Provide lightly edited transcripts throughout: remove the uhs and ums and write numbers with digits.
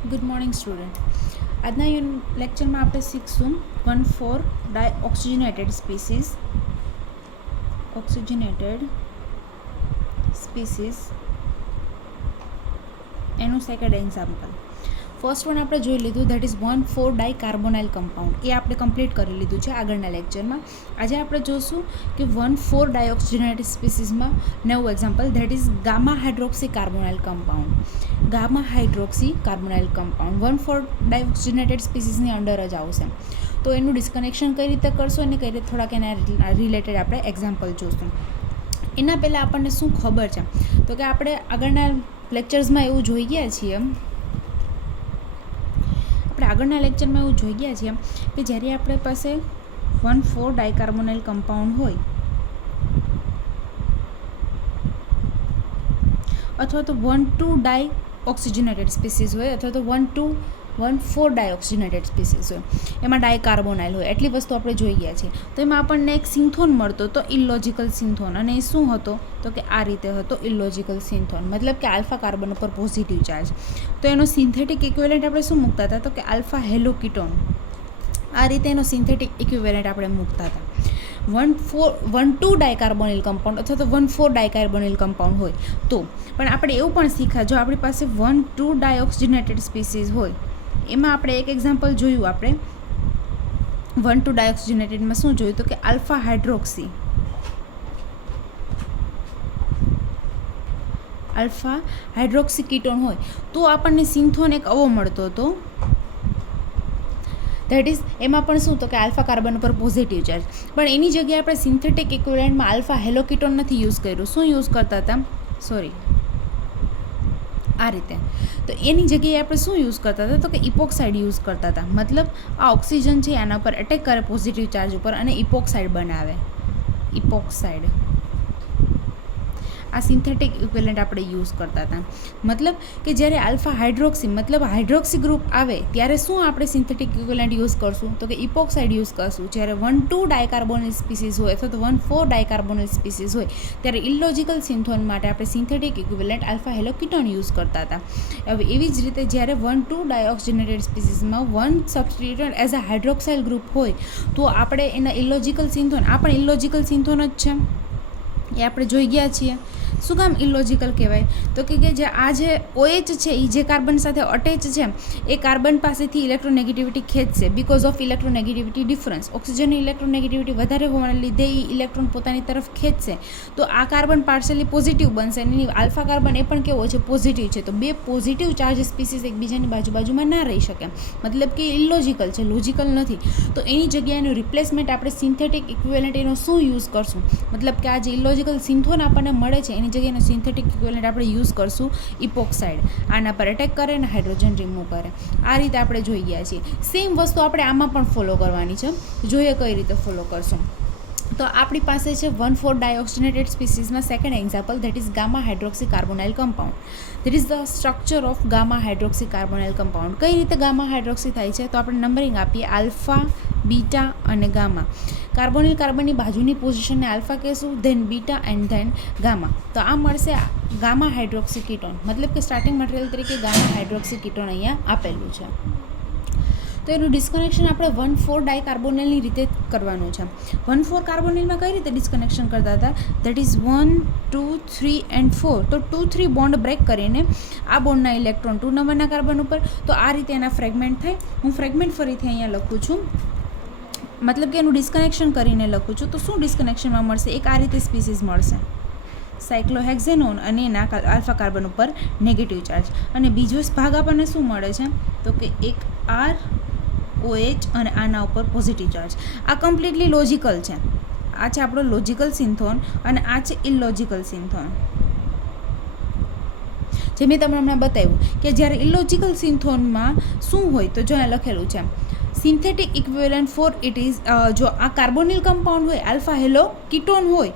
Good morning student. આજના લેક્ચરમાં આપણે શીખશું 1,4 ડાયઓક્સિજનેટેડ સ્પીસીસ એનું સેકન્ડ એક્ઝામ્પલ. ફર્સ્ટ વન આપણે જોઈ લીધું, ધેટ ઇઝ 1,4 ડાયકાર્બોનાઇલ કમ્પાઉન્ડ. એ આપણે કમ્પ્લીટ કરી લીધું છે આગળના લેક્ચરમાં. આજે આપણે જોઈશું કે 1,4 ડાયઓક્સિજનેટેડ સ્પીસીસમાં નવું example, that is gamma hydroxy carbonyl compound. Gamma hydroxy carbonyl compound 1,4 dioxygenated સ્પીસીસની અંડર જ આવશે. તો એનું ડિસ્કનેક્શન કઈ રીતે કરશો અને કઈ રીતે થોડાક એના રિલેટેડ આપણે એક્ઝામ્પલ જોઈશું. એના પહેલાં આપણને શું ખબર છે તો કે આપણે આગળના લેક્ચર્સમાં એવું જોઈ ગયા છીએ કે જ્યારે આપણી પાસે 1,4 ડાયકાર્બોનાઇલ કમ્પાઉન્ડ હોય અથવા તો 1,2 ડાયઓક્સિજનેટેડ સ્પીસીસ હોય અથવા તો 1,4 ડાયઓક્સિજનેટેડ સ્પીસીસ હોય, એમાં ડાયકાર્બોનાઇલ હોય, એટલી વસ્તુ આપણે જોઈ ગયા છે. તો એમાં આપણને એક સિન્થોન મળતો હતો, ઇલોજિકલ સિન્થોન. અને એ શું હતો તો કે આ રીતે હતો ઇલોજિકલ સિન્થોન, મતલબ કે આલ્ફા કાર્બન ઉપર પોઝિટિવ ચાર્જ. તો એનો સિન્થેટિક ઇક્વિવેલન્ટ આપણે શું મૂકતા હતા તો કે આલ્ફા હેલોકીટોન. આ રીતે એનો સિન્થેટિક ઇક્વિવેલન્ટ આપણે મૂકતા હતા. 1,2 ડાયકાર્બોનિલ કમ્પાઉન્ડ અથવા તો 1,4 ડાયકાર્બોનિલ કમ્પાઉન્ડ હોય તો પણ આપણે એવું પણ શીખ્યા, જો આપણી પાસે 1,2 ડાયોક્સિજનેટેડ સ્પીસીસ હોય, એમાં આપણે એક એક્ઝામ્પલ જોયું. આપણે 1,2 ડાયોક્સિજનેટેડમાં શું જોયું તો કે આલ્ફા હાઇડ્રોક્સી કીટોન હોય તો આપણને સિન્થોન એક આવો મળતો હતો. ધેટ ઇઝ એમાં પણ શું તો કે આલ્ફા કાર્બન ઉપર પોઝિટિવ ચાર્જ, પણ એની જગ્યાએ આપણે સિન્થેટિક ઇક્વિવેલન્ટમાં આલ્ફા હેલોકીટોન નથી યુઝ કર્યું. શું યુઝ કરતા હતા? આ રીતે. તો એની જગ્યાએ આપણે શું યુઝ કરતા હતા તો કે ઇપોક્સાઇડ યુઝ કરતા હતા. મતલબ આ ઓક્સિજન છે આના પર એટેક કરે પોઝિટિવ ચાર્જ ઉપર અને ઇપોક્સાઇડ બનાવે. આ સિન્થેટિક ઇક્વિવેલન્ટ આપણે યુઝ કરતા હતા. મતલબ કે જ્યારે આલ્ફા હાઇડ્રોક્સી મતલબ હાઇડ્રોક્સી ગ્રુપ આવે ત્યારે શું આપણે સિન્થેટિક ઇક્વિવેલન્ટ યુઝ કરશું તો કે ઇપોક્સાઇડ યુઝ કરશું. જ્યારે 1,2 ડાયકાર્બોનિલ સ્પીસીસ હોય અથવા તો 1,4 ડાયકાર્બોનિલ સ્પીસીસ હોય ત્યારે ઇલોજિકલ સિન્થોન માટે આપણે સિન્થેટિક ઇક્વિવેલન્ટ આલ્ફા હેલોકીટોન યુઝ કરતા હતા. હવે એવી જ રીતે જ્યારે 1,2 ડાયોક્સિજનેટેડ સ્પીસીસમાં 1 સબસ્ટિટ્યુઅન્ટ એઝ અ હાઇડ્રોક્સાઇલ ગ્રુપ હોય તો આપણે એના ઇલોજિકલ સિન્થોન, આ પણ ઇલોજિકલ સિન્થોન જ છે, એ આપણે જોઈ ગયા છીએ. શું કામ ઇલોજિકલ કહેવાય તો કે જે આ જે OH છે એ જે કાર્બન સાથે અટેચ છે એ કાર્બન પાસેથી ઇલેક્ટ્રોનેગેટિવિટી ખેંચશે બિકોઝ ઓફ ઇલેક્ટ્રોનેગેટિવિટી ડિફરન્સ. ઓક્સિજનની ઇલેક્ટ્રોનેગેટિવિટી વધારે હોવાને લીધે એ ઇલેક્ટ્રોન પોતાની તરફ ખેંચશે તો આ કાર્બન પાર્શિયલી પોઝિટિવ બનશે અને આલ્ફા કાર્બન એ પણ કેવો છે? પોઝિટિવ છે. તો બે પોઝિટિવ ચાર્જ સ્પીસીસ એકબીજાની બાજુમાં ના રહી શકે, મતલબ કે ઇલોજિકલ છે, લોજિકલ નથી. તો એની જગ્યાએ એનું રિપ્લેસમેન્ટ આપણે સિન્થેટિક ઇક્વિવેલન્ટ એનો શું યુઝ કરશું? મતલબ કે આ જે ઇલોજિકલ સિન્થોન આપણને મળે છે એની જગ્યાએ સિન્થેટિક ઇક્વિવેલન્ટ આપણે યુઝ કરશું ઇપોક્સાઇડ. આના પર એટેક કરે અને હાઇડ્રોજન રિમૂવ કરે. આ રીતે આપણે જોઈ ગયા છીએ. સેમ વસ્તુ આપણે આમાં પણ ફોલો કરવાની છે. જોઈએ કઈ રીતે ફોલો કરશું. તો આપણી પાસે છે 1,4 ડાયોક્સિજનેટેડ સ્પીસીસમાં second example, that is gamma hydroxy carbonyl compound. That is the structure of gamma hydroxy carbonyl compound. કઈ રીતે ગામા હાઇડ્રોક્સી થાય છે તો આપણે નંબરિંગ આપીએ આલ્ફા, બીટા અને ગામા. કાર્બોનિલ કાર્બનની બાજુની પોઝિશનને આલ્ફા કહેશું, then beta and then gamma. તો આ મળશે ગામા હાઇડ્રોક્સી કીટોન, મતલબ કે સ્ટાર્ટિંગ મટીરિયલ તરીકે ગામા હાઇડ્રોક્સી કીટોન અહીંયા આપેલું છે. તો એનું ડિસ્કનેક્શન આપણે 1,4 ડાયકાર્બોનિલની રીતે કરવાનું છે. 1,4 કાર્બોનિલમાં કઈ રીતે ડિસ્કનેક્શન કરતા હતા? That is 1, 2, 3 and 4. તો 2, 3 બોન્ડ બ્રેક કરીને આ બોન્ડના ઇલેક્ટ્રોન 2 નંબરના કાર્બન ઉપર, તો આ રીતે એના ફ્રેગમેન્ટ થાય. હું ફ્રેગમેન્ટ ફરીથી અહીંયા લખું છું, મતલબ કે એનું ડિસ્કનેક્શન કરીને લખું છું. તો શું ડિસ્કનેક્શનમાં મળશે? એક આ રીતે સ્પીસીસ મળશે, સાયક્લોહેક્ઝેનોન, અને એના આલ્ફા કાર્બન ઉપર નેગેટિવ ચાર્જ. અને બીજો ભાગ આપણને શું મળે છે તો કે એક OH અને આના ઉપર પોઝિટિવ ચાર્જ. આ કમ્પ્લીટલી લોજિકલ છે. આ છે આપણો લોજિકલ સિન્થોન અને આ છે ઇલોજિકલ સિન્થોન. જે મેં તમને હમણાં બતાવ્યું કે જ્યારે ઇલોજિકલ સિન્થોનમાં શું હોય તો જો અહીંયા લખેલું છે synthetic equivalent four it is, જો આ કાર્બોનિલ કમ્પાઉન્ડ હોય, આલ્ફા હેલો કીટોન હોય,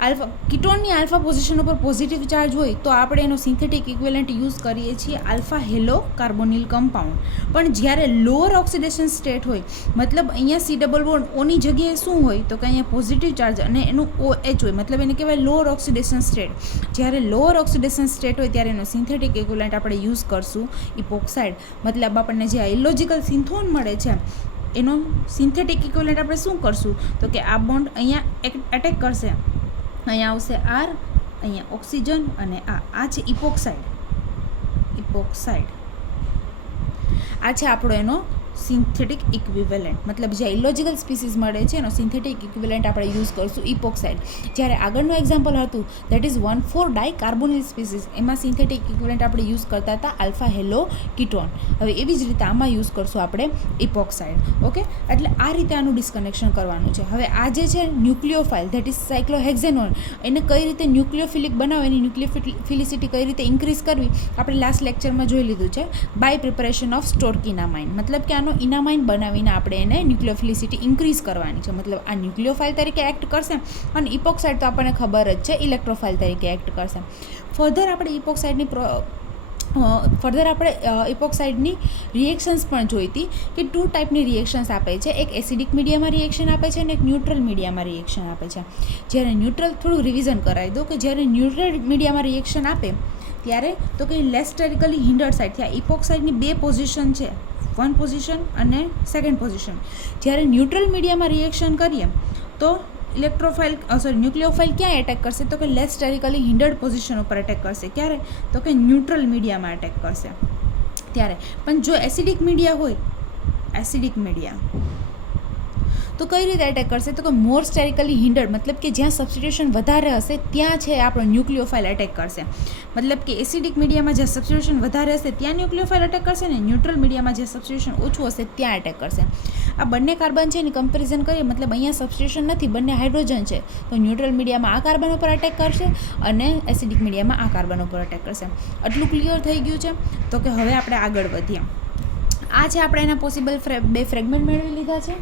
કીટોનની આલ્ફા પોઝિશન ઉપર પોઝિટિવ ચાર્જ હોય તો આપણે એનો સિન્થેટિક ઇક્વિવેલન્ટ યુઝ કરીએ છીએ આલ્ફા હેલો કાર્બોનિલ કમ્પાઉન્ડ. પણ જ્યારે લોઅર ઓક્સિડેશન સ્ટેટ હોય, મતલબ અહીંયા સી ડબલ બોન્ડ ઓની જગ્યાએ શું હોય તો કે અહીંયા પોઝિટિવ ચાર્જ અને એનું OH હોય, મતલબ એને કહેવાય લોઅર ઓક્સિડેશન સ્ટેટ. જ્યારે લોઅર ઓક્સિડેશન સ્ટેટ હોય ત્યારે એનો સિન્થેટિક ઇક્વિવેલન્ટ આપણે યુઝ કરશું ઇપોક્સાઇડ. મતલબ આપણને જે આ ઇલોજિકલ સિન્થોન મળે છે એનો સિન્થેટિક ઇક્વિવેલન્ટ આપણે શું કરશું તો કે આ બોન્ડ અહીંયા એટેક કરશે, અહીંયા આવશે R, અહીંયા ઓક્સિજન અને આ છે ઇપોક્સાઇડ. આ છે આપણો એનો સિન્થેટિક ઇક્વિવેલન્ટ, મતલબ જે ઇલોજિકલ સ્પીસીસ મળે છે એનો સિન્થેટિક ઇક્વિવેલન્ટ આપણે યુઝ કરશું ઇપોક્સાઇડ. જ્યારે આગળનું એક્ઝામ્પલ હતું દેટ ઇઝ 1,4-ડાય કાર્બોનિલ સ્પીસીસ, એમાં સિન્થેટિક ઇક્વિવેલન્ટ આપણે યુઝ કરતા હતા આલ્ફા હેલો કીટોન. હવે એવી જ રીતે આમાં યુઝ કરશું આપણે ઇપોક્સાઇડ. ઓકે, એટલે આ રીતે આનું ડિસ્કનેક્શન કરવાનું છે. હવે આ જે છે ન્યુક્લિયોફાઇલ ધેટ ઇઝ સાયક્લોહેક્ઝેનોન, એને કઈ રીતે ન્યુક્લિયોફિલિક બનાવે, એની ન્યુક્લિયોફિલિસિટી કઈ રીતે ઇન્ક્રીઝ કરવી આપણે લાસ્ટ લેક્ચરમાં જોઈ લીધું છે બાય પ્રિપરેશન ઓફ સ્ટોર્કિનામાઇન. મતલબ કે આનો ઇનામાઇન બનાવીને આપણે એને ન્યુક્લિયોફિલિસિટી ઇન્ક્રીઝ કરવાની છે. મતલબ આ ન્યુક્લિયોફાઇલ તરીકે એક્ટ કરશે અને ઇપોક્સાઇડ તો આપણને ખબર જ છે ઇલેક્ટ્રોફાઇલ તરીકે એક્ટ કરશે. ફર્ધર આપણે ઇપોક્સાઇડની રિએક્શન્સ પણ જોઈ હતી કે 2 ટાઈપની રિએક્શન્સ આપે છે. એક એસિડિક મીડિયામાં રિએક્શન આપે છે અને એક ન્યુટ્રલ મીડિયામાં રિએક્શન આપે છે. જ્યારે ન્યુટ્રલ, થોડું રિવિઝન કરાવી દો કે જ્યારે ન્યુટ્રલ મીડિયામાં રિએક્શન આપે ત્યારે તો કે લેસ્ટેરિકલી હિન્ડર્ડ સાઇડથી આ ઇપોક્સાઇડની 2 પોઝિશન છે, 1 પોઝિશન અને 2nd પોઝિશન. જ્યારે ન્યુટ્રલ મીડિયામાં રિએક્શન કરીએ તો ન્યુક્લિયોફાઇલ ક્યાં એટેક કરશે તો કે લેસ્ટેરિકલી હિન્ડર્ડ પોઝિશન ઉપર એટેક કરશે. ક્યારે તો કે ન્યુટ્રલ મીડિયામાં એટેક કરશે ત્યારે. પણ જો એસિડિક મીડિયા હોય, એસિડિક મીડિયા તો કઈ રીતે એટેક કરશે તો કે મોર સ્ટેરિકલી હિન્ડર્ડ, મતલબ કે જ્યાં સબસ્ટિટ્યુશન વધારે હશે ત્યાં છે આપણો ન્યુક્લિયોફાઇલ એટેક કરશે. મતલબ કે એસિડિક મીડિયામાં જ્યાં સબસ્ટિટ્યુશન વધારે હશે ત્યાં ન્યુક્લિયોફાઇલ એટેક કરશે ને ન્યુટ્રલ મીડિયામાં જ્યાં સબસ્ટિટ્યુશન ઓછું હશે ત્યાં એટેક કરશે. આ બંને કાર્બન છે એની કમ્પેરિઝન કરીએ, મતલબ અહીંયા સબસ્ટિટ્યુશન નથી, બંને હાઇડ્રોજન છે, તો ન્યુટ્રલ મીડિયામાં આ કાર્બન ઉપર એટેક કરશે અને એસિડિક મીડિયામાં આ કાર્બન ઉપર એટેક કરશે. આટલું ક્લિયર થઈ ગયું છે. તો કે હવે આપણે આગળ વધીએ. આ છે આપણે એના પોસિબલ 2 ફ્રેગમેન્ટ મેળવી લીધા છે.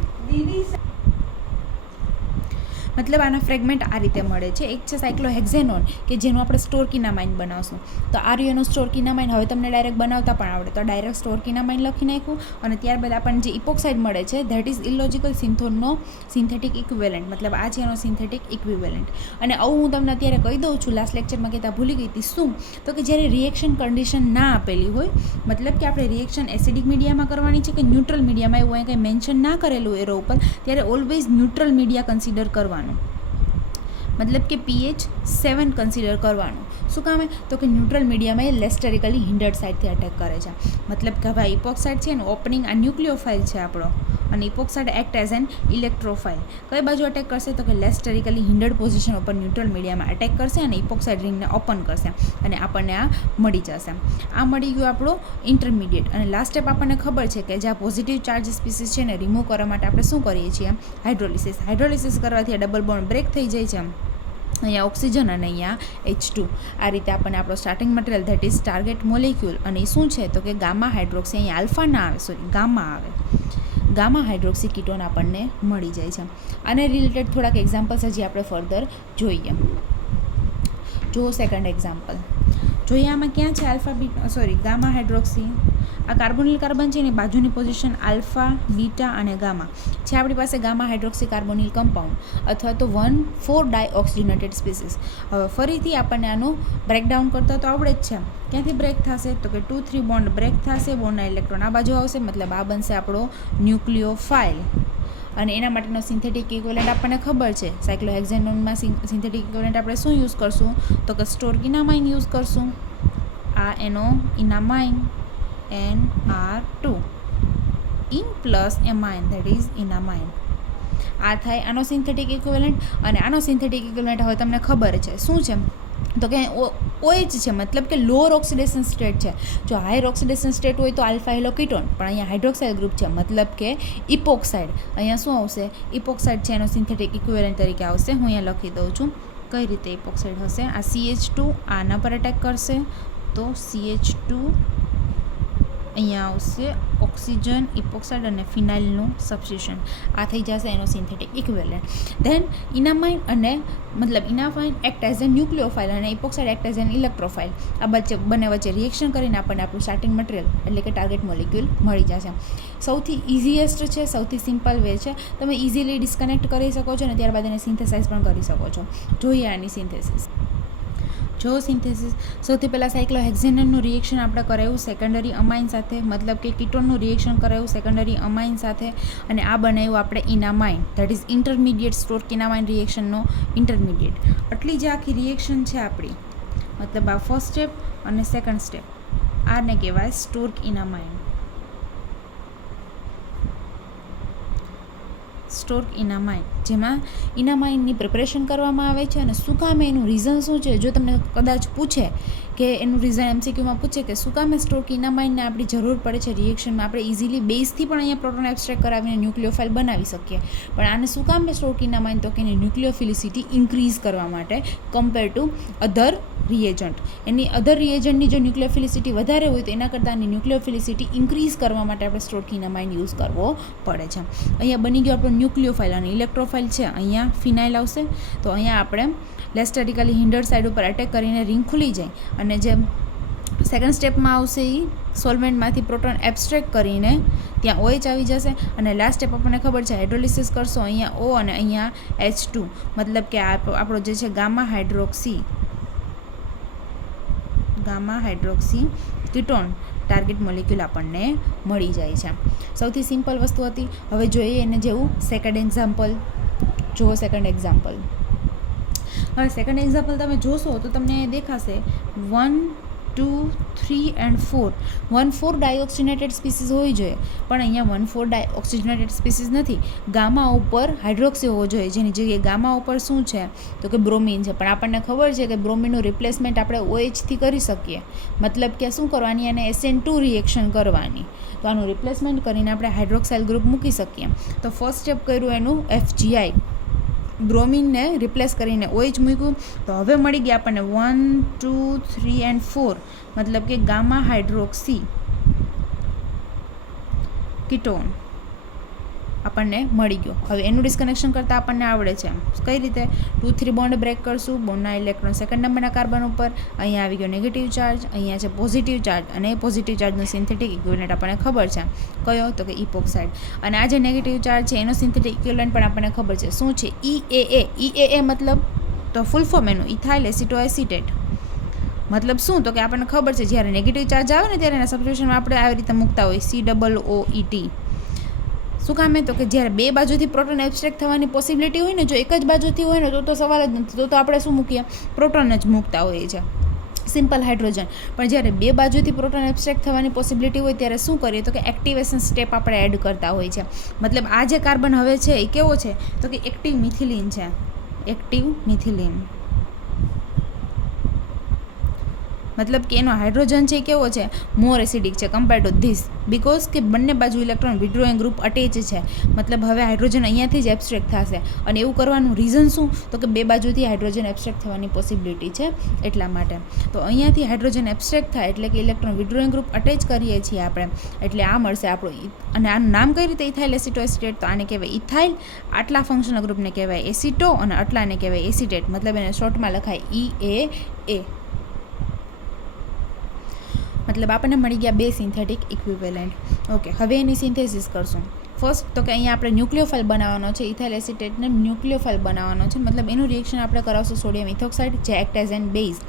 મતલબ આના ફ્રેગમેન્ટ આ રીતે મળે છે. એક છે સાયક્લોહેક્ઝેનોન કે જેનું આપણે સ્ટોર્કિનામાઇન બનાવશું. તો આ રહ્યું સ્ટોર્કિનામાઇન. હવે તમને ડાયરેક્ટ બનાવતા પણ આવડે તો ડાયરેક્ટ સ્ટોર્કિનામાઇન લખી નાખ્યું. અને ત્યારબાદ આપણને જે ઇપોક્સાઇડ મળે છે ધેટ ઇઝ ઇલોજિકલ સિન્થોનનો સિન્થેટિક ઇક્વિવેલન્ટ, મતલબ આ છે એનો સિન્થેટિક ઇક્વિવેલન્ટ. અને આવું હું તમને અત્યારે કહી દઉં છું, લાસ્ટ લેક્ચરમાં કહેતા ભૂલી ગઈ હતી. શું તો કે જ્યારે રિએક્શન કન્ડિશન ના આપેલી હોય, મતલબ કે આપણે રિએક્શન એસિડિક મીડિયામાં કરવાની છે કે ન્યુટ્રલ મીડિયામાં, એવું કંઈ મેન્શન ના કરેલું એરો ઉપર, ત્યારે ઓલવેઝ ન્યુટ્રલ મીડિયા કન્સિડર કરવાનું. મતલબ કે pH 7 કન્સિડર કરવાનું. શું કામ તો કે ન્યુટ્રલ મીડિયામાં એ લેસ્ટેરિકલી હિન્ડર્ડ સાઇડથી અટેક કરે છે. મતલબ કે હવે ઇપોક્સાઇડ છે એનું ઓપનિંગ આ ન્યુક્લિયોફાઇલ છે આપણો, અને epoxide act as an electrophile. કઈ બાજુ અટેક કરશે તો કે લેસ્ટેરિકલી હિન્ડર્ડ પોઝિશન ઉપર ન્યુટ્રલ મીડિયામાં અટેક કરશે અને ઇપોક્સાઇડ રિંગને ઓપન કરશે અને આપણને આ મળી જશે. આ મળી ગયું આપણો ઇન્ટરમીડિયેટ. અને લાસ્ટ સ્ટેપ આપણને ખબર છે કે જ્યાં પોઝિટિવ ચાર્જ સ્પીસીસ છે ને રિમૂવ કરવા માટે આપણે શું કરીએ છીએ? હાઇડ્રોલિસિસ કરવાથી આ ડબલ બોન્ડ બ્રેક થઈ જાય છે. અહીંયા ઓક્સિજન અને અહીંયા H2. આ રીતે આપણને આપણો starting material that is target molecule, અને એ શું છે તો કે ગામા હાઇડ્રોક્સી, અહીંયા આલ્ફા ના આવે, ગામા આવે, ગામા હાઇડ્રોક્સી કીટોન આપણને મળી જાય છે. આને રિલેટેડ થોડાક એક્ઝામ્પલ્સ હજી આપણે ફર્ધર જોઈએ. જો સેકન્ડ એક્ઝામ્પલ જોઈએ. આમાં ક્યાં છે ગામા હાઇડ્રોક્સી. આ કાર્બોનિલ કાર્બન છે એની બાજુની પોઝિશન આલ્ફા, બીટા અને ગામા છે. આપણી પાસે ગામા હાઇડ્રોક્સી કાર્બોનિલ કમ્પાઉન્ડ અથવા તો 1,4-ડાય ઓક્સિજનેટેડ સ્પીસીસ. હવે ફરીથી આપણને આનું બ્રેકડાઉન કરતા તો આવડે જ છે. ક્યાંથી બ્રેક થશે તો કે 2-3 બોન્ડ બ્રેક થશે, બોન્ડના ઇલેક્ટ્રોન આ બાજુ આવશે, મતલબ આ બનશે આપણો ન્યુક્લિયોફાઇલ. અને એના માટેનો સિન્થેટિક ઇક્વિવેલન્ટ આપણને ખબર છે. સાયક્લોહેક્ઝેનોનમાં સિન્થેટિક ઇક્વિવેલન્ટ આપણે શું યુઝ કરશું તો કે સ્ટોર્કિનામાઇન યુઝ કરશું. આ એનો ઇનામાઇન NR2 in plus amine, that is enamine. આ થાય આનો સિન્થેટિક ઇક્વિવેલન્ટ. અને આનો સિન્થેટિક ઇક્વિવેલન્ટ હવે તમને ખબર છે શું છે તો કે OH છે, મતલબ કે લોઅર ઓક્સિડેશન સ્ટેટ છે. જો હાયર ઓક્સિડેશન સ્ટેટ હોય તો આલ્ફા હેલો કીટોન, પણ અહીંયા હાઇડ્રોક્સાઇલ ગ્રુપ છે, મતલબ કે ઇપોક્સાઇડ. અહીંયા શું આવશે? ઇપોક્સાઇડ છે એનો સિન્થેટિક ઇક્વિવેલન્ટ તરીકે આવશે. હું અહીંયા લખી દઉં છું કઈ રીતે ઇપોક્સાઇડ હશે. આ CH2 આના પર એટેક કરશે તો CH2 અહીંયા આવશે ઓક્સિજન, ઇપોક્સાઇડ અને ફિનાઇલનું સબસ્ટિટ્યુશન. આ થઈ જશે એનો સિન્થેટિક ઇક્વિવેલન્ટ. ધેન ઇનામાઇન અને ઇનામાઇન એક્ટ એઝ અ ન્યુક્લિયોફાઇલ અને epoxide act as an electrophile. આ બંને વચ્ચે રિએક્શન કરીને આપણને આપણું સ્ટાર્ટિંગ મટીરિયલ એટલે કે ટાર્ગેટ મોલિક્યુલ મળી જશે. સૌથી ઇઝીએસ્ટ છે, સૌથી સિમ્પલ વે છે. તમે ઇઝીલી ડિસ્કનેક્ટ કરી શકો છો અને ત્યારબાદ એને સિન્થેસાઇઝ પણ કરી શકો છો. જોઈએ આની સિન્થેસિસ. જો સિન્થેસિસ સૌથી પહેલાં સાયક્લોહેક્ઝેનનું રિએક્શન આપણે કરાવ્યું સેકન્ડરી અમાઇન સાથે, મતલબ કે કીટોનનું રિએક્શન કરાવ્યું સેકન્ડરી અમાઇન સાથે, અને આ બનાવ્યું આપણે enamine, that is intermediate Stork enamine રિએક્શનનો ઇન્ટરમીડિયેટ. આટલી જ આખી રિએક્શન છે આપણી, મતલબ આ ફર્સ્ટ સ્ટેપ અને સેકન્ડ સ્ટેપ, આને કહેવાય સ્ટોર્ક ઇનામાઇન. સ્ટોર્ક ઇનામાઇન, જેમાં ઇનામાઇનની પ્રિપરેશન કરવામાં આવે છે. અને શું કામ એનું રીઝન શું છે, જો તમને કદાચ પૂછે કે એનું રીઝન એમસીક્યુમાં પૂછે કે શું કામ સ્ટોર્ક ઇનામાઇનને આપણી જરૂર પડે છે રિએક્શનમાં, આપણે ઇઝીલી બેઝથી પણ અહીંયા પ્રોટોન એબ્સ્ટ્રેક્ટ કરાવીને ન્યુક્લિયોફાઇલ બનાવી શકીએ, પણ આને શું કામ સ્ટોર્ક ઇનામાઇન, તો કે એની ન્યુક્લિયોફિલિસિટી ઇન્ક્રીઝ કરવા માટે કમ્પેર ટુ અધર રિએજન્ટ. એની અધર રિએજન્ટની જો ન્યુક્લિયોફિલિસિટી વધારે હોય તો એના કરતાં એની ન્યુક્લિયોફિલિસિટી ઇન્ક્રીઝ કરવા માટે આપણે સ્ટોર્ક ઇનામાઇન યુઝ કરવો પડે છે. અહીંયા બની ગયો આપણો ન્યુક્લિયોફાઇલ અને ઇલેક્ટ્રોફાઇલ છે. અહીંયા ફિનાઇલ આવશે, તો અહીંયા આપણે લેસ્ટેટિકલી હિન્ડર સાઇડ ઉપર અટેક કરીને રિંગ ખુલી જાય, અને જે સેકન્ડ સ્ટેપમાં આવશે એ સોલ્વેન્ટમાંથી પ્રોટોન એબ્સ્ટ્રેક્ટ કરીને ત્યાં OH આવી જશે. અને લાસ્ટ સ્ટેપ આપણને ખબર છે હાઇડ્રોલિસિસ કરશો, અહીંયા O અને અહીંયા H2, મતલબ કે આપણો જે છે gamma hydroxy ketone target molecule આપણને મળી જાય છે. સૌથી સિમ્પલ વસ્તુ હતી. હવે જોઈએ એને જેવું સેકન્ડ એક્ઝામ્પલ. જુઓ સેકન્ડ એક્ઝામ્પલ. હવે સેકન્ડ એક્ઝામ્પલ તમે જોશો તો તમને દેખાશે 1, 2, 3 and 4. 1,4 ડાયઓક્સિજનેટેડ સ્પીસીસ હોવી જોઈએ, પણ અહીંયા 1,4 ડાયઓક્સિજનેટેડ સ્પીસીસ નથી. ગામા ઉપર હાઇડ્રોક્સી હોવો જોઈએ, જેની જગ્યાએ ગામા ઉપર શું છે તો કે બ્રોમિન છે. પણ આપણને ખબર છે કે બ્રોમિનનું રિપ્લેસમેન્ટ આપણે OH થી કરી શકીએ, મતલબ કે શું કરવાની, એને SN2 રિએક્શન કરવાની. તો આનું રિપ્લેસમેન્ટ કરીને આપણે હાઇડ્રોક્સાઇલ ગ્રુપ મૂકી શકીએ. તો ફર્સ્ટ સ્ટેપ કર્યું એનું FGI, બ્રોમિનને રિપ્લેસ કરીને OH મૂક્યું. તો હવે મળી ગયા આપણને 1, 2, 3 and 4, મતલબ કે ગામા હાઇડ્રોક્સી કીટોન આપણને મળી ગયો. હવે એનું ડિસ્કનેક્શન કરતાં આપણને આવડે છે કઈ રીતે. 2, 3 બોન્ડ બ્રેક કરશું, બોન્ડના ઇલેક્ટ્રોન સેકન્ડ નંબરના કાર્બન ઉપર, અહીંયા આવી ગયો નેગેટિવ ચાર્જ, અહીંયા છે પોઝિટિવ ચાર્જ, અને પોઝિટિવ ચાર્જનો સિન્થેટિક ઇક્વિવેલન્ટ આપણને ખબર છે કયો, તો કે ઇપોક્સાઇડ. અને આ જે નેગેટિવ ચાર્જ છે એનો સિન્થેટિક ઇક્વિવેલન્ટ પણ આપણને ખબર છે શું છે, EAA મતલબ તો ફૂલ ફોર્મ એનું ઇથાઇલ એસિટોએસિટેટ. મતલબ શું, તો કે આપણને ખબર છે જ્યારે નેગેટિવ ચાર્જ આવે ને ત્યારે એના સબસ્ટિટ્યુશનમાં આપણે આવી રીતે મૂકતા હોય COOET. શું કામ તો કે જ્યારે બે બાજુથી પ્રોટોન એબ્સ્ટ્રેક્ટ થવાની પોસિબિલિટી હોય ને, જો એક જ બાજુથી હોય ને તો સવાલ જ નથી, તો આપણે શું મૂકીએ, પ્રોટોન જ મૂકતા હોઈએ છીએ, સિમ્પલ હાઇડ્રોજન. પણ જ્યારે બે બાજુથી પ્રોટોન એબ્સ્ટ્રેક્ટ થવાની પોસિબિલિટી હોય ત્યારે શું કરીએ, તો કે એક્ટિવેશન સ્ટેપ આપણે એડ કરતા હોય છે. મતલબ આ જે કાર્બન હવે છે એ કેવો છે, તો કે એક્ટિવ મિથિલિન છે. એક્ટિવ મિથિલિન મતલબ કે એનો હાઇડ્રોજન છે કેવો છે, મોર એસિડિક છે કમ્પેર ટુ ધીસ, બિકોઝ કે બંને બાજુ ઇલેક્ટ્રોન વિડ્રોઈંગ ગ્રુપ અટેચ છે. મતલબ હવે હાઇડ્રોજન અહીંયાથી જ એબ્સ્ટ્રેક્ટ થશે. અને એવું કરવાનું રીઝન શું, તો કે બે બાજુથી હાઇડ્રોજન એબ્સ્ટ્રેક્ટ થવાની પોસિબિલિટી છે એટલા માટે. તો અહીંયાથી હાઇડ્રોજન એબ્સ્ટ્રેક્ટ થાય એટલે કે ઇલેક્ટ્રોન વિડ્રોઈંગ ગ્રુપ અટેચ કરીએ છીએ આપણે, એટલે આ મળશે આપણું. અને આનું નામ કઈ રીતે, ઇથાઇલ એસિટોએસિટેટ. તો આને કહેવાય ઇથાઇલ, આટલા ફંક્શનલ ગ્રુપને કહેવાય એસિટો, અને આટલાને કહેવાય એસિટેટ. મતલબ એને શોર્ટમાં લખાય EAA. મતલબ આપણને મળી ગયા બે સિન્થેટિક ઇક્વિવેલન્ટ. ઓકે, હવે એની સિન્થેસિસ કરશું. ફર્સ્ટ તો કે અહીંયા આપણે ન્યુક્લિયોફાઇલ બનાવવાનો છે, ઇથાઇલ એસિટેટને ન્યુક્લિયોફાઇલ બનાવવાનો છે. મતલબ એનું રિએક્શન આપણે કરાવશું સોડિયમ ઇથોક્સાઇડ, જે એક્ટ એઝ એન બેઝ.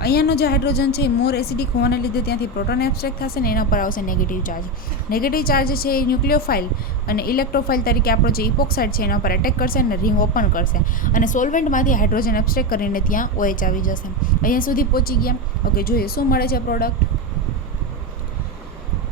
અહીંયાનો જે હાઇડ્રોજન છે એ મોર એસિડિક હોવાને લીધે ત્યાંથી પ્રોટોન એબ્સ્ટ્રેક્ટ થશે ને એના પર આવશે નેગેટિવ ચાર્જ. નેગેટિવ ચાર્જ છે એ ન્યુક્લિયોફાઇલ અને ઇલેક્ટ્રોફાઇલ તરીકે આપણો જે ઇપોક્સાઇડ છે એના પર અટેક કરશે અને રિંગ ઓપન કરશે, અને સોલ્વેન્ટમાંથી હાઇડ્રોજન એબ્સ્ટ્રેક્ટ કરીને ત્યાં OH આવી જશે. અહીંયા સુધી પહોંચી ગયા. ઓકે, જોઈએ શું મળે છે પ્રોડક્ટ.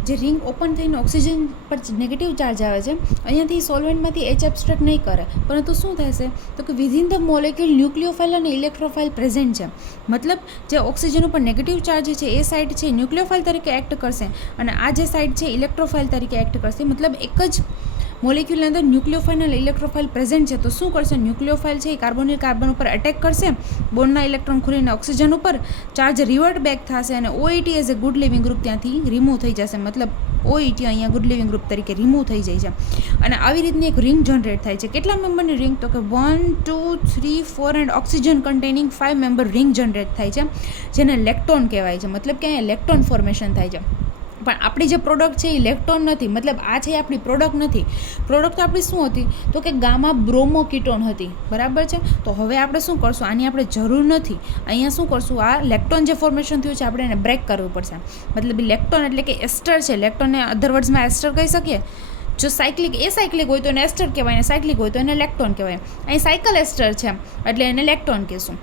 જે રિંગ ઓપન થઈને ઓક્સિજન પર નેગેટિવ ચાર્જ આવે છે, અહીંયાથી સોલ્વેન્ટમાંથી H એબ્સ્ટ્રેક્ટ નહીં કરે, પરંતુ શું થશે તો કે વિધિન ધ મોલેક્યુલ ન્યુક્લિયોફાઇલ અને ઇલેક્ટ્રોફાઇલ પ્રેઝન્ટ છે. મતલબ જે ઓક્સિજન ઉપર નેગેટિવ ચાર્જ છે એ સાઇડ છે ન્યુક્લિયોફાઇલ તરીકે એક્ટ કરશે, અને આ જે સાઇડ છે ઇલેક્ટ્રોફાઇલ તરીકે એક્ટ કરશે. મતલબ એક જ મોલિક્યુલની અંદર ન્યુક્લિયોફાઇલ અને ઇલેક્ટ્રોફાઇલ પ્રેઝન્ટ છે. તો શું કરશે, ન્યુક્લિયોફાઇલ છે એ કાર્બોનિલ કાર્બન ઉપર અટેક કરશે, બોન્ડના ઇલેક્ટ્રોન ખોલીને ઓક્સિજન ઉપર ચાર્જ રિવર્ટ બેક થશે અને OET as a good living group ત્યાંથી રિમૂવ થઈ જશે. મતલબ OET અહીંયા ગુડ લિવિંગ ગ્રુપ તરીકે રિમૂવ થઈ જાય છે. અને આવી રીતની એક રિંગ જનરેટ થાય છે. કેટલા મેમ્બરની રિંગ, તો કે 1 2 3 4 and oxygen containing 5 member ring generate થાય છે, જેને લેક્ટોન કહેવાય છે. મતલબ કે અહીંયા લેક્ટોન ફોર્મેશન થાય છે. પણ આપણી જે પ્રોડક્ટ છે એ લેક્ટોન નથી, મતલબ આ છે આપણી પ્રોડક્ટ નથી. પ્રોડક્ટ આપણી શું હતી, તો કે ગામા બ્રોમોકીટોન હતી, બરાબર છે. તો હવે આપણે શું કરશું, આની આપણે જરૂર નથી. અહીંયા શું કરશું, આ લેક્ટોન જે ફોર્મેશન થયું છે આપણે એને બ્રેક કરવું પડશે. મતલબ લેક્ટોન એટલે કે એસ્ટર છે, લેક્ટોનને અધર વર્ડ્સમાં એસ્ટર કહી શકીએ. જો સાયક્લિક હોય તો એને એસ્ટર કહેવાય, અને સાયક્લિક હોય તો એને લેક્ટોન કહેવાય. અહીં સાયકલ એસ્ટર છે એટલે એને લેક્ટોન કહેશું.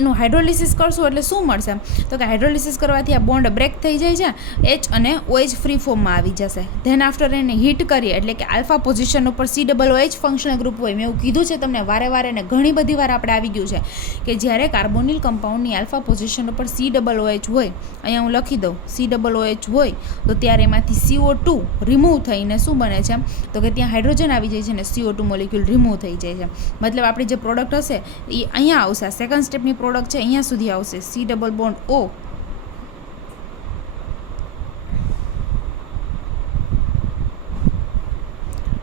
એનું હાઇડ્રોલિસિસ કરશું એટલે શું મળશે, તો કે હાઇડ્રોલિસિસ કરવાથી આ બોન્ડ બ્રેક થઈ જાય છે, H અને OH ફ્રી ફોર્મમાં આવી જશે. ધેન આફ્ટર એને હીટ કરીએ એટલે કે આલ્ફા પોઝિશન ઉપર COOH ફંક્શનલ ગ્રુપ હોય. મેં એવું કીધું છે તમને વારે ને ઘણી બધી વાર આપણે આવી ગયું છે કે જ્યારે કાર્બોનિલ કમ્પાઉન્ડની આલ્ફા પોઝિશન ઉપર COOH હોય, અહીંયા હું લખી દઉં COOH હોય, તો ત્યારે એમાંથી CO2 રિમૂવ થઈને શું બને છે, તો કે ત્યાં હાઇડ્રોજન આવી જાય છે અને CO2 મોલિક્યુલ રિમૂવ થઈ જાય છે. મતલબ આપણી જે પ્રોડક્ટ હશે એ અહીંયા આવશે, સેકન્ડ સ્ટેપની પ્રોડક્ટ છે અહીંયા સુધી આવશે, C ડબલ બોન્ડ O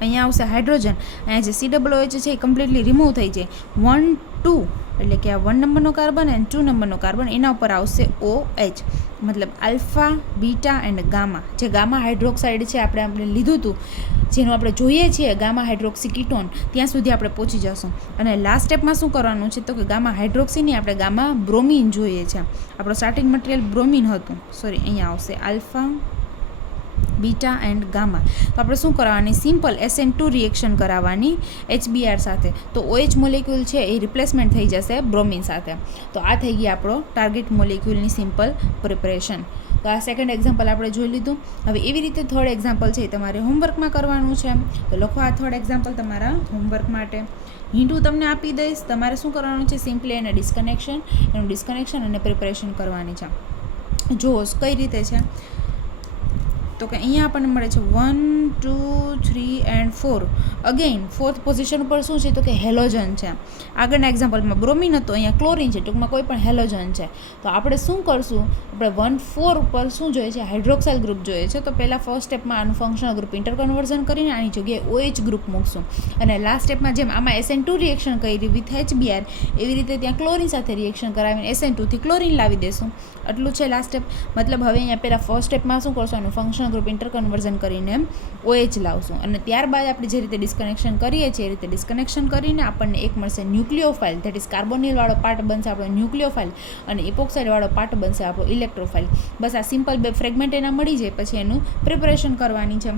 અહીંયા આવશે હાઇડ્રોજન, અહીંયા જે COOH છે એ કમ્પ્લીટલી રિમૂવ થઈ જાય. 1 2 એટલે કે આ 1 નંબરનો કાર્બન અને 2 નંબરનો કાર્બન, એના ઉપર આવશે OH. મતલબ આલ્ફા, બીટા એન્ડ ગામા. જે ગામા હાઇડ્રોક્સાઇડ છે આપણે લીધું હતું, જેનું આપણે જોઈએ છીએ ગામા હાઇડ્રોક્સી કીટોન, ત્યાં સુધી આપણે પહોંચી જશું. અને લાસ્ટ સ્ટેપમાં શું કરવાનું છે, તો કે ગામા હાઇડ્રોક્સીની આપણે ગામા બ્રોમિન જોઈએ છે. આપણો સ્ટાર્ટિંગ મટીરિયલ બ્રોમિન હતું, અહીંયા આવશે આલ્ફા, બીટા એન્ડ ગામા. તો આપણે શું કરવાની, સિમ્પલ SN2 રિએક્શન કરાવવાની HBr સાથે. તો OH મોલિક્યુલ છે એ રિપ્લેસમેન્ટ થઈ જશે બ્રોમિન સાથે. તો આ થઈ ગઈ આપણો ટાર્ગેટ મોલિક્યુલની સિમ્પલ પ્રિપરેશન. તો આ સેકન્ડ એક્ઝામ્પલ આપણે જોઈ લીધું. હવે એવી રીતે થર્ડ એક્ઝામ્પલ છે એ તમારે હોમવર્કમાં કરવાનું છે. તો લખો આ થર્ડ એક્ઝામ્પલ તમારા હોમવર્ક માટે. હિન્ટ હું તમને આપી દઈશ, તમારે શું કરવાનું છે, સિમ્પલી એનું ડિસ્કનેક્શન અને પ્રિપરેશન કરવાની છે. જુઓ કઈ રીતે છે, તો કે અહીંયા આપણને મળે છે 1 2 3 એન્ડ 4. અગેઇન ફોર્થ પોઝિશન ઉપર શું છે, તો કે હેલોજન છે. આગળના એક્ઝામ્પલમાં બ્રોમિન હતો, અહીંયા ક્લોરિન છે, ટૂંકમાં કોઈ પણ હેલોજન છે. તો આપણે શું કરશું, આપણે 1 4 ઉપર શું જોઈએ છે, હાઇડ્રોક્સાઇલ ગ્રુપ જોઈએ છે. તો પહેલાં ફર્સ્ટ સ્ટેપમાં આનું ફંક્શનલ ગ્રુપ ઇન્ટરકન્વર્ઝન કરીને આની જગ્યાએ OH ગ્રુપ મૂકશું. અને લાસ્ટ સ્ટેપમાં જેમ આમાં SN2 રિએક્શન કરી વિથ HBr, એવી રીતે ત્યાં ક્લોરિન સાથે રિએક્શન કરાવીને SN2 થી ક્લોરિન લાવી દેશું. આટલું છે લાસ્ટ સ્ટેપ. મતલબ હવે અહીંયા પહેલાં ફર્સ્ટ સ્ટેપમાં શું કરશું, આનું ફંક્શનલ ગ્રુપ ઇન્ટરકન્વર્ઝન કરીને OH લાવશું. અને ત્યારબાદ આપણે જે રીતે ડિસ્કનેક્શન કરીએ છીએ એ રીતે ડિસ્કનેક્શન કરીને આપણને એક મળશે ન્યુક્લિયોફાઇલ, ધેટ ઇઝ કાર્બોનિલવાળો પાર્ટ બનશે આપણો ન્યુક્લિયોફાઇલ, અને ઇપોક્સાઇડવાળો પાર્ટ બનશે આપણો ઇલેક્ટ્રોફાઇલ. બસ આ સિમ્પલ બે ફ્રેગમેન્ટ એના મળી જાય, પછી એનું પ્રિપરેશન કરવાની છે.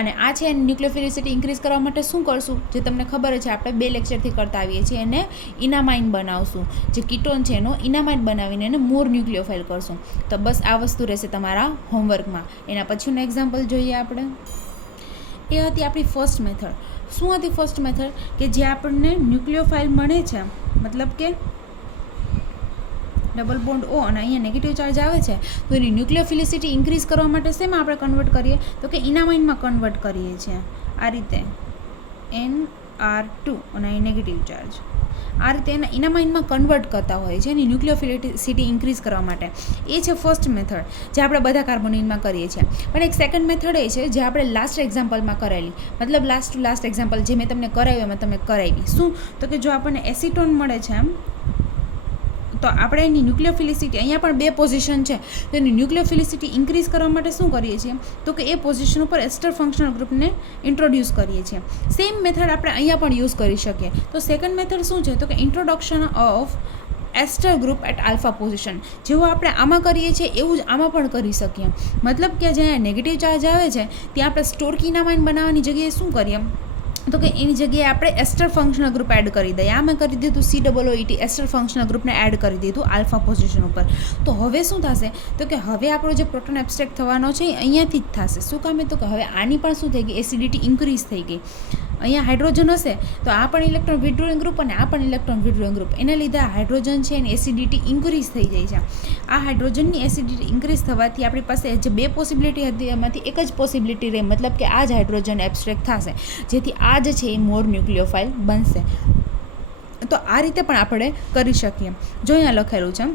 અને આ છે ન્યુક્લિયોફિલિસિટી ઇન્ક્રીઝ કરવા માટે શું કરશું, જે તમને ખબર છે આપણે 2 લેક્ચરથી કરતા આવીએ છીએ, એને ઇનામાઇન બનાવશું. જે કીટોન છે એનો ઇનામાઇન બનાવીને એને મોર ન્યુક્લિયોફાઇલ કરશું. તો બસ આ વસ્તુ રહેશે તમારા હોમવર્કમાં. એના પછીનું એક્ઝામ્પલ જોઈએ આપણે. એ હતી આપણી ફર્સ્ટ મેથડ. શું હતી ફર્સ્ટ મેથડ, કે જે આપણને ન્યુક્લિયોફાઇલ મળે છે, મતલબ કે ડબલ બોન્ડ O અને અહીંયા નેગેટિવ ચાર્જ આવે છે, તો એની ન્યુક્લિયોફિલિસિટી ઇન્ક્રીઝ કરવા માટે શેમાં આપણે કન્વર્ટ કરીએ, તો કે ઇનામાઇનમાં કન્વર્ટ કરીએ છીએ. આ રીતે NR2 અને અહીં નેગેટિવ ચાર્જ, આ રીતે એના ઇનામાઇનમાં કન્વર્ટ કરતા હોય છે એની ન્યુક્લિયોફિલિસિટી ઇન્ક્રીઝ કરવા માટે. એ છે ફર્સ્ટ મેથડ, જે આપણે બધા કાર્બોનિલમાં કરીએ છીએ. પણ એક સેકન્ડ મેથડ એ છે જે આપણે લાસ્ટ એક્ઝામ્પલમાં કરેલી, મતલબ લાસ્ટ એક્ઝામ્પલ જે મેં તમને કરાવ્યું એમાં તમે કરાવી. શું, તો કે જો આપણને એસિટોન મળે છે તો આપણે એની ન્યુક્લિયોફિલિસિટી, અહીંયા પણ 2 પોઝિશન છે, તો એની ન્યુક્લિયોફિલિસિટી ઇન્ક્રીઝ કરવા માટે શું કરીએ છીએ, તો કે એ પોઝિશન ઉપર એસ્ટર ફંક્શનલ ગ્રુપને ઇન્ટ્રોડ્યુસ કરીએ છીએ. સેમ મેથડ આપણે અહીંયા પણ યુઝ કરી શકીએ. તો સેકન્ડ મેથડ શું છે, તો કે introduction of ester group at alpha position. જેવું આપણે આમાં કરીએ છીએ એવું જ આમાં પણ કરી શકીએ. મતલબ કે જ્યાં નેગેટિવ ચાર્જ આવે છે ત્યાં આપણે સ્ટોર્કિનામાઇન બનાવવાની જગ્યાએ શું કરીએ, તો કે એની જગ્યાએ આપણે એસ્ટર ફંક્શનલ ગ્રુપ એડ કરી દઈએ. આ મેં કરી દીધું COOH એસ્ટર ફંક્શનલ ગ્રુપને એડ કરી દીધું આલ્ફા પોઝિશન ઉપર. તો હવે શું થશે, તો કે હવે આપણો જે પ્રોટોન એબ્સ્ટ્રેક્ટ થવાનો છે એ અહીંયાથી જ થશે. શું કામે, તો કે હવે આની પણ શું થઈ ગઈ, એસિડિટી ઇન્ક્રીઝ થઈ ગઈ. અહીંયા હાઇડ્રોજન હશે તો આ પણ ઇલેક્ટ્રોન વિડ્રોઈંગ ગ્રુપ અને આ પણ ઇલેક્ટ્રોન વિડ્રોઈંગ ગ્રુપ, એને લીધે આ હાઇડ્રોજન છે એની એસિડિટી ઇન્ક્રીઝ થઈ જાય છે. આ હાઇડ્રોજનની એસિડિટી ઇન્ક્રીઝ થવાથી આપણી પાસે જે 2 પોસિબિલિટી હતી એમાંથી એક જ પોસિબિલિટી રહે, મતલબ કે આ જ હાઇડ્રોજન એબ્સ્ટ્રેક્ટ થશે, જેથી આ જે છે એ મોર ન્યુક્લિયોફાઇલ બનશે. તો આ રીતે પણ આપણે કરી શકીએ. જો અહીંયા લખેલું છે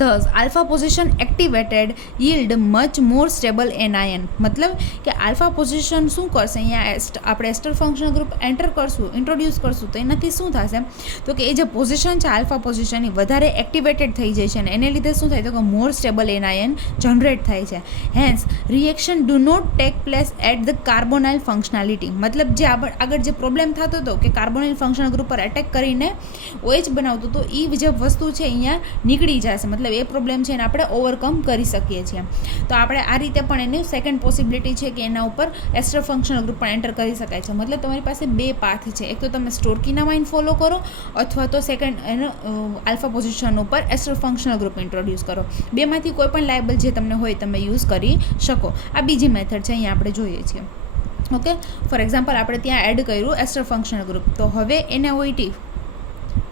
thus alpha position activated yield much more stable anion, મતલબ કે આલ્ફા પોઝિશન શું કરશે, અહીંયા આપણે એસ્ટર ફંક્શનલ ગ્રુપ એન્ટર કરશું, ઇન્ટ્રોડ્યુસ કરશું તો એનાથી શું થશે તો કે એ જે પોઝિશન છે આલ્ફા પોઝિશનની વધારે એક્ટિવેટેડ થઈ જાય છે અને એને લીધે શું થાય તો કે મોર સ્ટેબલ એનાયન જનરેટ થાય છે. Hence reaction do not take place at the carbonyl functionality, મતલબ જે આગળ જે પ્રોબ્લેમ થતો હતો કે કાર્બોનાઇલ ફંક્શનલ ગ્રુપ પર એટેક કરીને OH બનાવતો હતો એ જે વસ્તુ છે અહીંયા નીકળી જાય, મતલબ એ પ્રોબ્લેમ છે એને આપણે ઓવરકમ કરી શકીએ છીએ. તો આપણે આ રીતે પણ એની સેકન્ડ પોસિબિલિટી છે કે એના ઉપર એસ્ટર ફંક્શનલ ગ્રુપ પણ એન્ટર કરી શકાય છે. મતલબ તમારી પાસે 2 પાથ છે, એક તો તમે સ્ટોર્કીનામાઇન ફોલો કરો અથવા તો સેકન્ડ એનો આલ્ફા પોઝિશન ઉપર એસ્ટર ફંક્શનલ ગ્રુપ ઇન્ટ્રોડ્યુસ કરો. બેમાંથી કોઈ પણ લાયબલ જે તમને હોય તમે યુઝ કરી શકો. આ બીજી મેથડ છે, અહીંયા આપણે જોઈએ છીએ. ઓકે, ફોર એક્ઝામ્પલ આપણે ત્યાં એડ કર્યું એસ્ટર ફંક્શનલ ગ્રુપ, તો હવે NaOH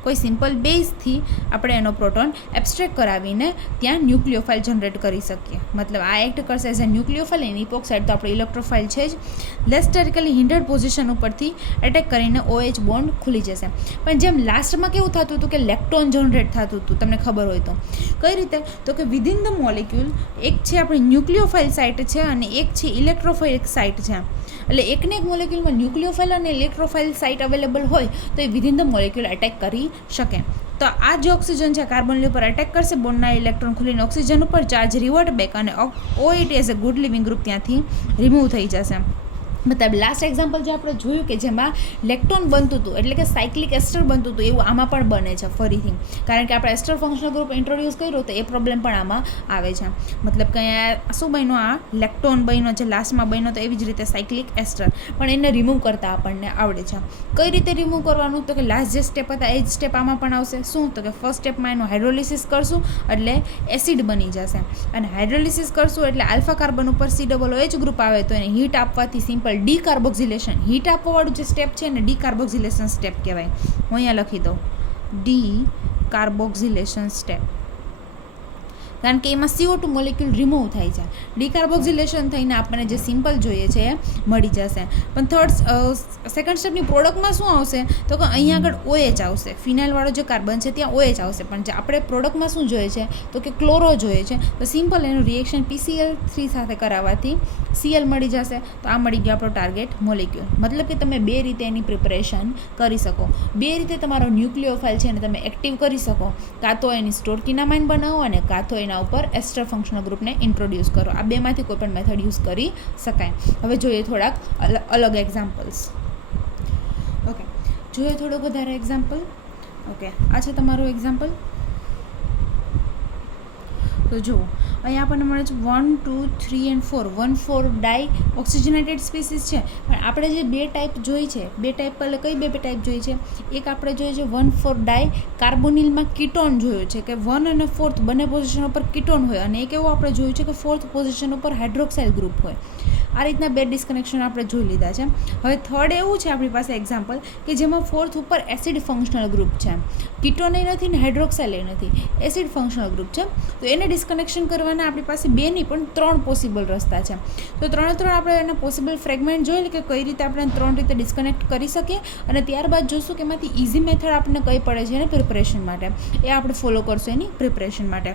કોઈ સિમ્પલ બેઝથી આપણે એનો પ્રોટોન એબ્સ્ટ્રેક્ટ કરાવીને ત્યાં ન્યુક્લિયોફાઇલ જનરેટ કરી શકીએ. મતલબ આ એક્ટ કરશે એઝ અ ન્યુક્લિયોફાઇલ, એની ઇપોક્સાઇડ તો આપણે ઇલેક્ટ્રોફાઇલ છે જ, લેસ સ્ટેરિકલી હિન્ડર્ડ પોઝિશન ઉપરથી એટેક કરીને OH બોન્ડ ખુલી જશે. પણ જેમ લાસ્ટમાં કેવું થતું હતું કે લેક્ટોન જનરેટ થતું હતું, તમને ખબર હોય તો કઈ રીતે, તો કે વિધિન ધ મોલિક્યુલ એક છે આપણી ન્યુક્લિયોફાઇલ સાઇટ છે અને એક છે ઇલેક્ટ્રોફાઇલ સાઇટ છે. એટલે એકને એક મોલિક્યુલમાં ન્યુક્લિયોફાઇલ અને ઇલેક્ટ્રોફાઇલ સાઇટ અવેલેબલ હોય તો એ વિધિન ધ મોલિક્યુલ એટેક કરી શકે. તો આ જે ઓક્સિજન છે કાર્બન ઉપર એટેક કરશે, બોન્ડના ઇલેક્ટ્રોન ખુલીને ઓક્સિજન ઉપર ચાર્જ રિવર્ટ બેક અને OH as a good living group ત્યાંથી રિમૂવ થઈ જશે. મતલબ લાસ્ટ એક્ઝામ્પલ જે આપણે જોયું કે જેમાં લેક્ટોન બનતું હતું એટલે કે સાયક્લિક એસ્ટર બનતું હતું, એવું આમાં પણ બને છે ફરીથી, કારણ કે આપણે એસ્ટર ફંક્શનલ ગ્રુપ ઇન્ટ્રોડ્યુસ કર્યો તો એ પ્રોબ્લેમ પણ આમાં આવે છે. મતલબ કે અહીંયા શું બન્યો, આ લેક્ટોન બન્યો જે લાસ્ટમાં બન્યો, તો એવી જ રીતે સાયક્લિક એસ્ટર પણ એને રિમૂવ કરતાં આપણને આવડે છે. કઈ રીતે રિમૂવ કરવાનું, તો કે લાસ્ટ જે સ્ટેપ હતા એ જ સ્ટેપ આમાં પણ આવશે. શું, તો કે ફર્સ્ટ સ્ટેપમાં એનું હાઇડ્રોલિસિસ કરશું એટલે એસિડ બની જશે, અને હાઇડ્રોલિસિસ કરશું એટલે આલ્ફા કાર્બન ઉપર COOH ગ્રુપ આવે તો એને હીટ આપવાથી સિમ્પલ ડીકાર્બોક્સિલેશન, હીટ આપવાવાળું જે સ્ટેપ છે ને ડીકાર્બોક્સિલેશન સ્ટેપ કહેવાય. હું અહીંયા લખી દઉં ડીકાર્બોક્સિલેશન સ્ટેપ, કારણ કે એમાં CO2 મોલિક્યુલ રિમૂવ થાય છે. ડીકાર્બોક્સિલેશન થઈને આપણને જે સિમ્પલ જોઈએ છે એ મળી જશે. પણ સેકન્ડ સ્ટેપની પ્રોડક્ટમાં શું આવશે, તો કે અહીંયા આગળ OH આવશે, ફિનાઇલવાળો જે કાર્બન છે ત્યાં OH આવશે, પણ જે આપણે પ્રોડક્ટમાં શું જોઈએ છે તો કે ક્લોરો જોઈએ છે. તો સિમ્પલ એનું રિએક્શન PCl3 સાથે કરાવવાથી Cl મળી જશે. તો આ મળી ગયો આપણો ટાર્ગેટ મોલિક્યુલ. મતલબ કે તમે 2 રીતે એની પ્રિપરેશન કરી શકો, 2 રીતે તમારો ન્યુક્લિયોફાઇલ છે એને તમે એક્ટિવ કરી શકો, કાં તો એની સ્ટોર્કીનામાઇન બનાવો અને કાં તો એના ઉપર એસ્ટર ફંક્શનલ ગ્રુપને ઇન્ટ્રોડ્યુસ કરો. આ બેમાંથી કોઈ પણ મેથડ યુઝ કરી શકાય. હવે જોઈએ થોડાક અલગ એક્ઝામ્પલ્સ. ઓકે, જોઈએ થોડું વધારે એક્ઝામ્પલ. ઓકે, આ છે તમારું એક્ઝામ્પલ. તો જુઓ અહીંયા આપણને મળે છે 1, 2, 3 and 4 1,4 ડાઈ ઓક્સિજનેટેડ સ્પીસીસ છે. પણ આપણે જે 2 ટાઈપ જોઈ છે, 2 ટાઈપ પહેલાં કઈ 2 ટાઈપ જોઈ છે, એક આપણે જોઈએ છે 1,4 ડાઈ કાર્બોનિલમાં કીટોન જોયું છે કે 1 અને 4th બંને પોઝિશન ઉપર કીટોન હોય, અને એક એવું આપણે જોયું છે કે 4th પોઝિશન ઉપર હાઇડ્રોક્સાઇલ ગ્રુપ હોય. આ રીતના 2 ડિસ્કનેક્શન આપણે જોઈ લીધા છે. હવે થર્ડ એવું છે આપણી પાસે એક્ઝામ્પલ કે જેમાં 4th ઉપર એસિડ ફંક્શનલ ગ્રુપ છે, કીટોન એ નથી ને હાઇડ્રોક્સાઇલ એ નથી, એસિડ ફંક્શનલ ગ્રુપ છે. તો એને ડિસ્કનેક્શન કરવાના આપણી પાસે 2 નહીં પણ 3 પોસિબલ રસ્તા છે. તો 3 આપણે એના પોસિબલ ફ્રેગમેન્ટ જોઈ કે કઈ રીતે આપણે 3 રીતે ડિસ્કનેક્ટ કરી શકીએ, અને ત્યારબાદ જોઈશું કે એમાંથી ઇઝી મેથડ આપણને કઈ પડે છે એને પ્રિપરેશન માટે, એ આપણે ફોલો કરશું એની પ્રિપરેશન માટે.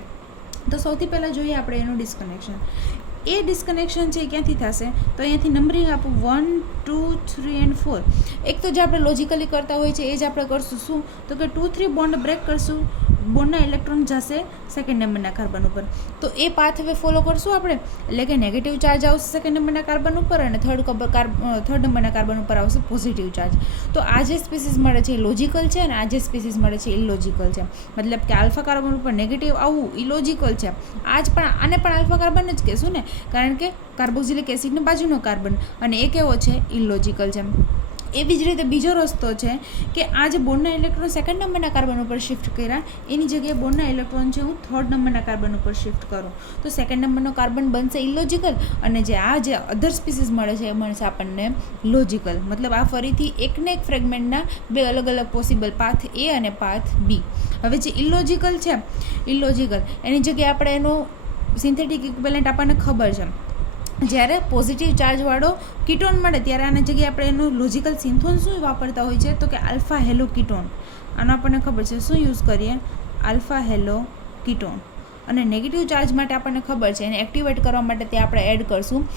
તો સૌથી પહેલાં જોઈએ આપણે એનું ડિસ્કનેક્શન. એ ડિસ્કનેક્શન છે ક્યાંથી થશે, તો અહીંયાથી નંબરિંગ આપું 1, 2, 3 and 4. એક તો જે આપણે લોજિકલી કરતા હોય છે એ જ આપણે કરશું. શું, તો કે 2, 3 બોન્ડ બ્રેક કરશું, બોન્ડના ઇલેક્ટ્રોન જશે સેકન્ડ નંબરના કાર્બન ઉપર. તો એ પાથ હવે ફોલો કરશું આપણે, એટલે કે નેગેટિવ ચાર્જ આવશે સેકન્ડ નંબરના કાર્બન ઉપર અને થર્ડ નંબરના કાર્બન ઉપર આવશે પોઝિટિવ ચાર્જ. તો આ જે સ્પીસીસ મળે છે એ લોજિકલ છે અને આ જે સ્પીસીસ મળે છે એ ઇલોજિકલ છે. મતલબ કે આલ્ફા કાર્બન ઉપર નેગેટિવ આવવું ઇલોજિકલ છે. આને પણ આલ્ફા કાર્બન જ કહેશું ને, કારણ કે કાર્બોક્સિલિક એસિડનો બાજુનો કાર્બન, અને એ કેવો છે ઇલોજિકલ છે. એવી જ રીતે બીજો રસ્તો છે કે આ જે બોન્ડના ઇલેક્ટ્રોન સેકન્ડ નંબરના કાર્બન ઉપર શિફ્ટ કર્યા એની જગ્યાએ બોન્ડના ઇલેક્ટ્રોન છે હું થર્ડ નંબરના કાર્બન ઉપર શિફ્ટ કરું તો સેકન્ડ નંબરનો કાર્બન બનશે ઇલોજિકલ અને જે આ જે અધર સ્પીસીસ મળે છે એ મળશે આપણને લોજિકલ. મતલબ આ ફરીથી એકને એક ફ્રેગમેન્ટના બે અલગ અલગ પોસિબલ પાથ એ અને પાથ બી. હવે જે ઇલોજિકલ છે ઇલોજિકલ એની જગ્યાએ આપણે એનો સિન્થેટિક ઇક્વિવેલન્ટ આપણને ખબર છે. જ્યારે પોઝિટિવ ચાર્જવાળો કીટોન મળે ત્યારે આની જગ્યાએ આપણે એનું લોજિકલ સિન્થોન શું વાપરતા હોય છે તો કે આલ્ફા હેલો કીટોન. આનો આપણને ખબર છે શું યુઝ કરીએ આલ્ફા હેલો કીટોન. અને નેગેટિવ ચાર્જ માટે આપણને ખબર છે એને એક્ટિવેટ કરવા માટે ત્યાં આપણે એડ કરશું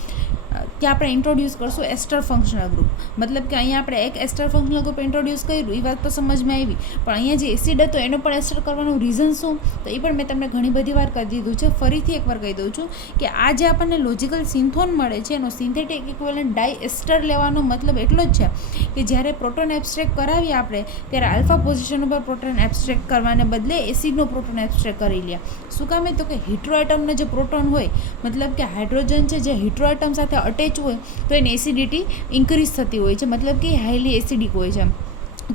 ત્યાં આપણે ઇન્ટ્રોડ્યુસ કરશું એસ્ટર ફંક્શનલ ગ્રુપ. મતલબ કે અહીંયા આપણે એક એસ્ટર ફંક્શનલ ગ્રુપ ઇન્ટ્રોડ્યુસ કર્યું એ વાત તો સમજમાં આવી પણ અહીંયા જે એસિડ હતો એનો પણ એસ્ટર કરવાનું રીઝન શું તો એ પણ મેં તમને ઘણી બધી વાર કહી દીધું છે. ફરીથી એકવાર કહી દઉં છું કે આ જે આપણને લોજિકલ સિન્થોન મળે છે એનો સિન્થેટિક ઇક્વિવેલન્ટ ડાય એસ્ટર લેવાનો મતલબ એટલો જ છે કે જ્યારે પ્રોટોન એબ્સ્ટ્રેક્ટ કરાવીએ આપણે ત્યારે આલ્ફા પોઝિશન ઉપર પ્રોટોન એબ્સ્ટ્રેક્ટ કરવાને બદલે એસિડનો પ્રોટોન એબ્સ્ટ્રેક્ટ કરી લે. શું કામ તો કે હિટ્રોએટમનો જે પ્રોટોન હોય મતલબ કે હાઇડ્રોજન છે જે હિટ્રોએટમ સાથે અટેચ હોય તો એની એસિડિટી ઇન્ક્રીઝ થતી હોય છે મતલબ કે હાઈલી એસિડિક હોય છે.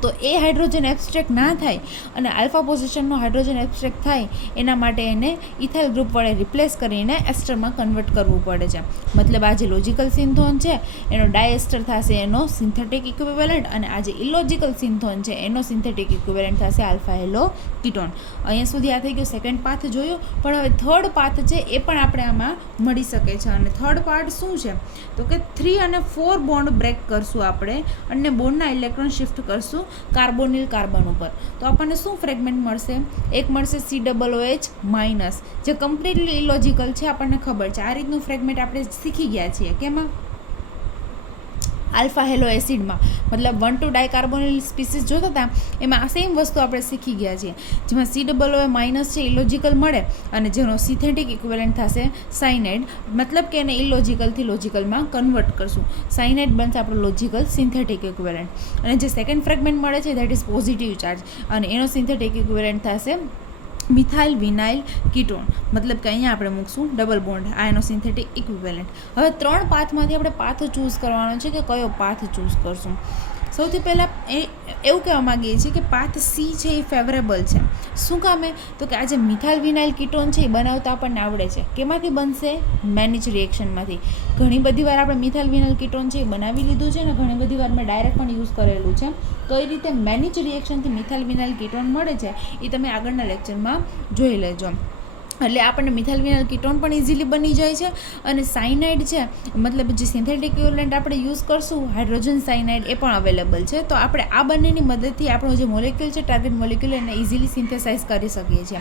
તો એ હાઇડ્રોજન એબ્સ્ટ્રેક્ટ ના થાય અને આલ્ફા પોઝિશનનો હાઇડ્રોજન એબ્સ્ટ્રેક્ટ થાય એના માટે એને ઇથાઇલ ગ્રુપ વડે રિપ્લેસ કરીને એસ્ટરમાં કન્વર્ટ કરવું પડે છે. મતલબ આ જે લોજિકલ સિન્થોન છે એનો ડાયએસ્ટર થશે એનો સિન્થેટિક ઇક્વિવેલન્ટ અને આ જે ઇલોજિકલ સિન્થોન છે એનો સિન્થેટિક ઇક્વિવેલન્ટ થશે આલ્ફા હેલો કીટોન. અહીંયા સુધી આ થઈ ગયું સેકન્ડ પાથ જોયો પણ હવે થર્ડ પાથ છે એ પણ આપણે આમાં મળી શકે છે. અને થર્ડ પાર્ટ શું છે તો કે 3 અને 4 બોન્ડ બ્રેક કરશું આપણે અને બોન્ડના ઇલેક્ટ્રોન શિફ્ટ કરશું કાર્બોનિલ કાર્બન ઉપર. તો આપણને શું ફ્રેગમેન્ટ મળશે એક મળશે COOH- જે કમ્પ્લીટલી ઇલોજિકલ છે આપણને ખબર છે. આ રીતનું ફ્રેગમેન્ટ આપણે શીખી ગયા છીએ કેમાં આલ્ફા હેલો એસિડમાં મતલબ 1,2 ડાયકાર્બોનિલ સ્પીસીસ જોતા હતા એમાં આ સેમ વસ્તુ આપણે શીખી ગયા છીએ જેમાં COOH- છે ઇલોજિકલ મળે અને જેનો સિન્થેટિક ઇક્વિવેલન્ટ થશે સાયનાઇડ મતલબ કે એને ઇલોજિકલથી લોજિકલમાં કન્વર્ટ કરશું. સાયનાઇડ બનશે આપણો લોજિકલ સિન્થેટિક ઇક્વિવેલન્ટ અને જે સેકન્ડ ફ્રેગમેન્ટ મળે છે દેટ ઇઝ પોઝિટિવ ચાર્જ અને એનો સિન્થેટિક ઇક્વિવેલન્ટ થશે મિથાઇલ વિનાઇલ કીટોન. મતલબ કે અહીંયા આપણે મૂકશું ડબલ બોન્ડ આ એનો સિન્થેટિક ઇક્વિવેલન્ટ. હવે 3 પાથમાંથી આપણે પાથ ચૂઝ કરવાનો છે કે કયો પાથ ચૂઝ કરશું. સૌથી પહેલાં એવું કહેવા માગીએ છીએ કે પાથ સી છે એ ફેવરેબલ છે. શું કામે તો કે આ જે મિથાઇલ વિનાઇલ કીટોન છે એ બનાવતા આપણને આવડે છે. કેમાંથી બનશે મેનિચ રિએક્શનમાંથી. ઘણી બધી વાર આપણે મિથાઇલ વિનાઇલ કીટોન છે એ બનાવી લીધું છે અને ઘણી બધી વાર મેં ડાયરેક્ટ પણ યુઝ કરેલું છે. તો એ રીતે મેનિચ રિએક્શનથી મિથાઇલ વિનાઇલ કીટોન મળે છે એ તમે આગળના લેક્ચરમાં જોઈ લેજો. એટલે આપણને મિથાઇલ વિનાઇલ કીટોન પણ ઇઝીલી બની જાય છે અને સાયનાઇડ છે મતલબ જે સિન્થેટિક ઇક્વિવેલન્ટ આપણે યુઝ કરશું હાઇડ્રોજન સાયનાઇડ એ પણ અવેલેબલ છે. તો આપણે આ બંનેની મદદથી આપણો જે મોલેક્યુલ છે ટાર્ગેટ મોલેક્યુલ એને ઇઝીલી સિન્થેસાઇઝ કરી શકીએ છીએ.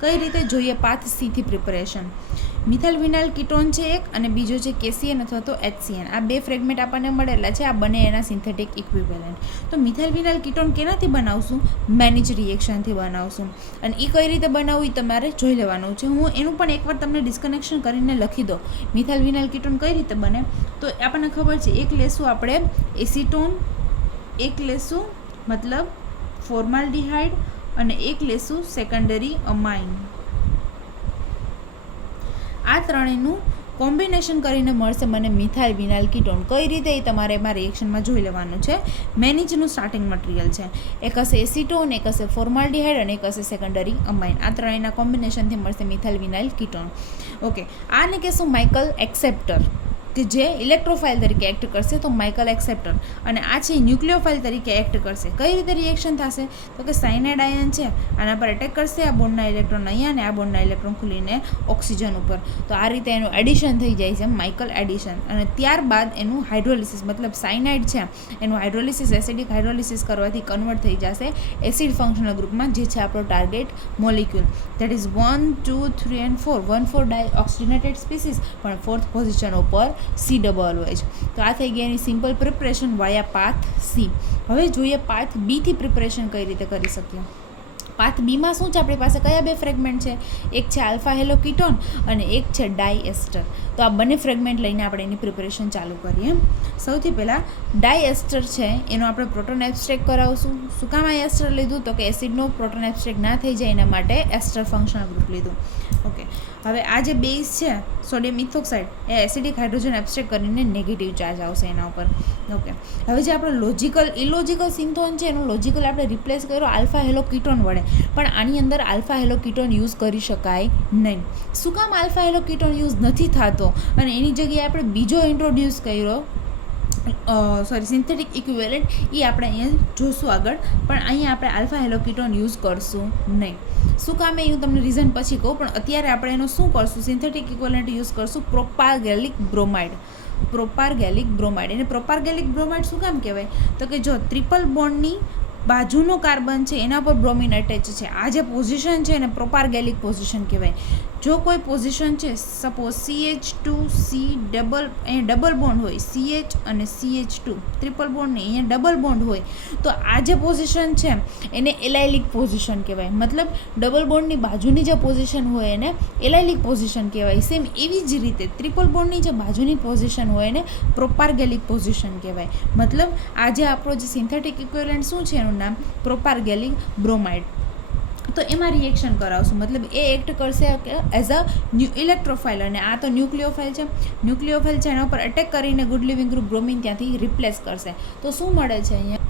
કઈ રીતે જોઈએ પાથ સીથી પ્રિપરેશન. મિથાઇલ વિનાઇલ કીટોન છે એક અને બીજો છે KCN અથવા તો HCN. આ બે ફ્રેગમેન્ટ આપણને મળેલા છે આ બંને એના સિન્થેટિક ઇક્વિવેલન્ટ. તો મિથાઇલ વિનાઇલ કીટોન કેનાથી બનાવશું મેનિચ રિએક્શનથી બનાવશું અને એ કઈ રીતે બનાવવું એ તમારે જોઈ લેવાનું છે. હું એનું પણ એકવાર તમને ડિસ્કનેક્શન કરીને લખી દો મિથાઇલ વિનાઇલ કીટોન કઈ રીતે બને. તો આપણને ખબર છે એક લેશું આપણે એસિટોન એક લેશું મતલબ ફોર્માલ્ડિહાઇડ અને એક લેશું સેકન્ડરી અમાઇન. આ ત્રણેયનું કોમ્બિનેશન કરીને મળશે મને મિથાઇલ વિનાઇલ કીટોન. કઈ રીતે એ તમારે એમાં રિએક્શનમાં જોઈ લેવાનું છે. મેનિચનું સ્ટાર્ટિંગ મટીરિયલ છે એક હશે એસિટોન એક હશે ફોર્માલ્ડિહાઇડ અને એક હશે સેકન્ડરી અમાઇન. આ ત્રણેયના કોમ્બિનેશનથી મળશે મિથાઇલ વિનાઇલ કીટોન. ઓકે આને કહેશું માઇકલ એક્સેપ્ટર કે જે ઇલેક્ટ્રોફાઇલ તરીકે એક્ટ કરશે તો માઇકલ એક્સેપ્ટર અને આ છે ન્યુક્લિયોફાઇલ તરીકે એક્ટ કરશે. કઈ રીતે રિએક્શન થશે તો કે સાયનાઇડ આયન છે આના પર અટેક કરશે આ બોન્ડના ઇલેક્ટ્રોન અહીંયા અને આ બોન્ડના ઇલેક્ટ્રોન ખુલીને ઓક્સિજન ઉપર. તો આ રીતે એનું એડિશન થઈ જાય છે માઇકલ એડિશન અને ત્યારબાદ એનું હાઇડ્રોલિસિસ મતલબ સાયનાઇડ છે એનું હાઇડ્રોલિસિસ એસિડિક હાઇડ્રોલિસિસ કરવાથી કન્વર્ટ થઈ જશે એસિડ ફંક્શનલ ગ્રુપમાં જે છે આપણો target molecule. That is 1, 2, 3 and 4 1,4 dioxygenated species પણ 4th પોઝિશન ઉપર COOH. તો આ થઈ ગયા એની simple preparation via path C. હવે જોઈએ પાથ બીથી પ્રિપરેશન કઈ રીતે કરી શકીએ. પાથ બીમાં શું છે આપણી પાસે કયા બે ફ્રેગમેન્ટ છે એક છે આલ્ફા હેલો કીટોન અને એક છે ડાયએસ્ટર. તો આ બંને ફ્રેગમેન્ટ લઈને આપણે એની પ્રિપરેશન ચાલુ કરીએ. સૌથી પહેલાં ડાયએસ્ટર છે એનો આપણે પ્રોટોન એબ્સ્ટ્રેક્ટ કરાવશું. શું કામ આ એસ્ટર લીધું તો કે એસિડનો પ્રોટોન એબ્સ્ટ્રેક્ટ ના થઈ જાય એના માટે એસ્ટર ફંક્શનલ ગ્રુપ લીધું. ઓકે હવે આ જે બેઝ છે સોડિયમ ઇથોક્સાઇડ એ એસિડિક હાઇડ્રોજન એબ્સ્ટ્રેક્ટ કરીને નેગેટિવ ચાર્જ આવશે એના ઉપર. ઓકે, હવે જે આપણો ઇલોજિકલ સિન્થોન છે એનું લોજિકલ આપણે રિપ્લેસ કર્યો આલ્ફા હેલો કીટોન વડે, પણ આની અંદર આલ્ફા હેલો કીટોન યુઝ કરી શકાય નહીં. શું કામ આલ્ફા હેલો કીટોન યુઝ નથી થતો અને એની જગ્યાએ આપણે બીજો ઇન્ટ્રોડ્યુસ કર્યો સિન્થેટિક ઇક્વિવેલન્ટ, એ આપણે અહીંયા જોશું આગળ, પણ અહીંયા આપણે આલ્ફા હેલો કીટોન યુઝ કરશું નહીં. શું કામ એ હું તમને રીઝન પછી કહું, પણ અત્યારે આપણે એનો શું કરશું, સિન્થેટિક ઇક્વિવેલન્ટ યુઝ કરશું પ્રોપાર્ગેલિક બ્રોમાઇડ. એને પ્રોપાર્ગેલિક બ્રોમાઇડ શું કામ કહેવાય, તો કે જો ટ્રિપલ બોન્ડની બાજુનો કાર્બન છે એના પર બ્રોમિન અટેચ છે, આ જે પોઝિશન છે એને પ્રોપાર્ગેલિક પોઝિશન કહેવાય. જો કોઈ પોઝિશન છે સપોઝ CH2C ડબલ બોન્ડ હોય, CH અને CH2 ટ્રિપલ બોન્ડ નહીં, અહીંયા ડબલ બોન્ડ હોય, તો આ જે પોઝિશન છે એને એલાઇલિક પોઝિશન કહેવાય. મતલબ ડબલ બોન્ડની બાજુની જે પોઝિશન હોય એને એલાઇલિક પોઝિશન કહેવાય. સેમ એવી જ રીતે ટ્રિપલ બોન્ડની જે બાજુની પોઝિશન હોય એને પ્રોપાર્ગેલિક પોઝિશન કહેવાય. મતલબ આ જે આપણો જે સિન્થેટિક ઇક્વિવેલન્ટ શું છે એનું નામ પ્રોપાર્ગેલિક બ્રોમાઇડ. તો એમાં રિએક્શન કરાવશું, મતલબ એ એક્ટ કરશે એઝ અ ઇલેક્ટ્રોફાઇલ, અને આ તો ન્યુક્લિયોફાઇલ છે. ન્યુક્લિયોફાઇલ છે એના ઉપર અટેક કરીને ગુડ લિવિંગ ગ્રુપ બ્રોમિન ત્યાંથી રિપ્લેસ કરશે. તો શું મળે છે અહીંયા,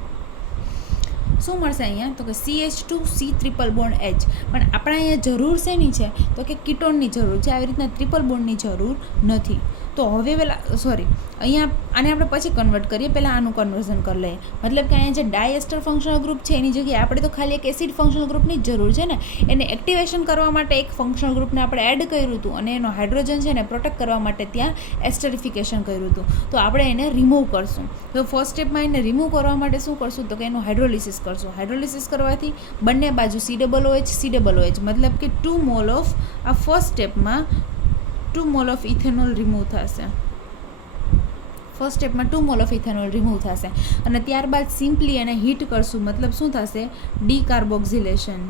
શું મળશે અહીંયા, તો કે CH2C ટ્રિપલ બોન્ડ H. પણ આપણે અહીંયા જરૂર શેની છે, તો કે કીટોનની જરૂર છે, આવી રીતના ટ્રિપલ બોન્ડની જરૂર નથી. તો હવે અહીંયા આને આપણે પછી કન્વર્ટ કરીએ, પહેલાં આનું કન્વર્ઝન કરી લઈએ. મતલબ કે અહીંયા જે ડાયએસ્ટર ફંક્શનલ ગ્રુપ છે એની જગ્યાએ આપણે તો ખાલી એક એસિડ ફંક્શનલ ગ્રુપની જ જરૂર છે ને, એને એક્ટિવેશન કરવા માટે એક ફંક્શનલ ગ્રુપને આપણે એડ કર્યું હતું અને એનો હાઇડ્રોજન છે એને પ્રોટેક્ટ કરવા માટે ત્યાં એસ્ટરિફિકેશન કર્યું હતું. તો આપણે એને રિમૂવ કરશું. તો ફર્સ્ટ સ્ટેપમાં એને રિમૂવ કરવા માટે શું કરશું, તો કે એનું હાઇડ્રોલિસિસ કરશું. હાઇડ્રોલિસિસ કરવાથી બંને બાજુ COOH મતલબ કે 2 મોલ ઓફ આ ફર્સ્ટ સ્ટેપમાં 2 મોલ ઓફ ઇથેનોલ રિમૂવ થશે. અને ત્યારબાદ સિમ્પલી એને હીટ કરશું, મતલબ શું થશે, ડીકાર્બોક્સિલેશન.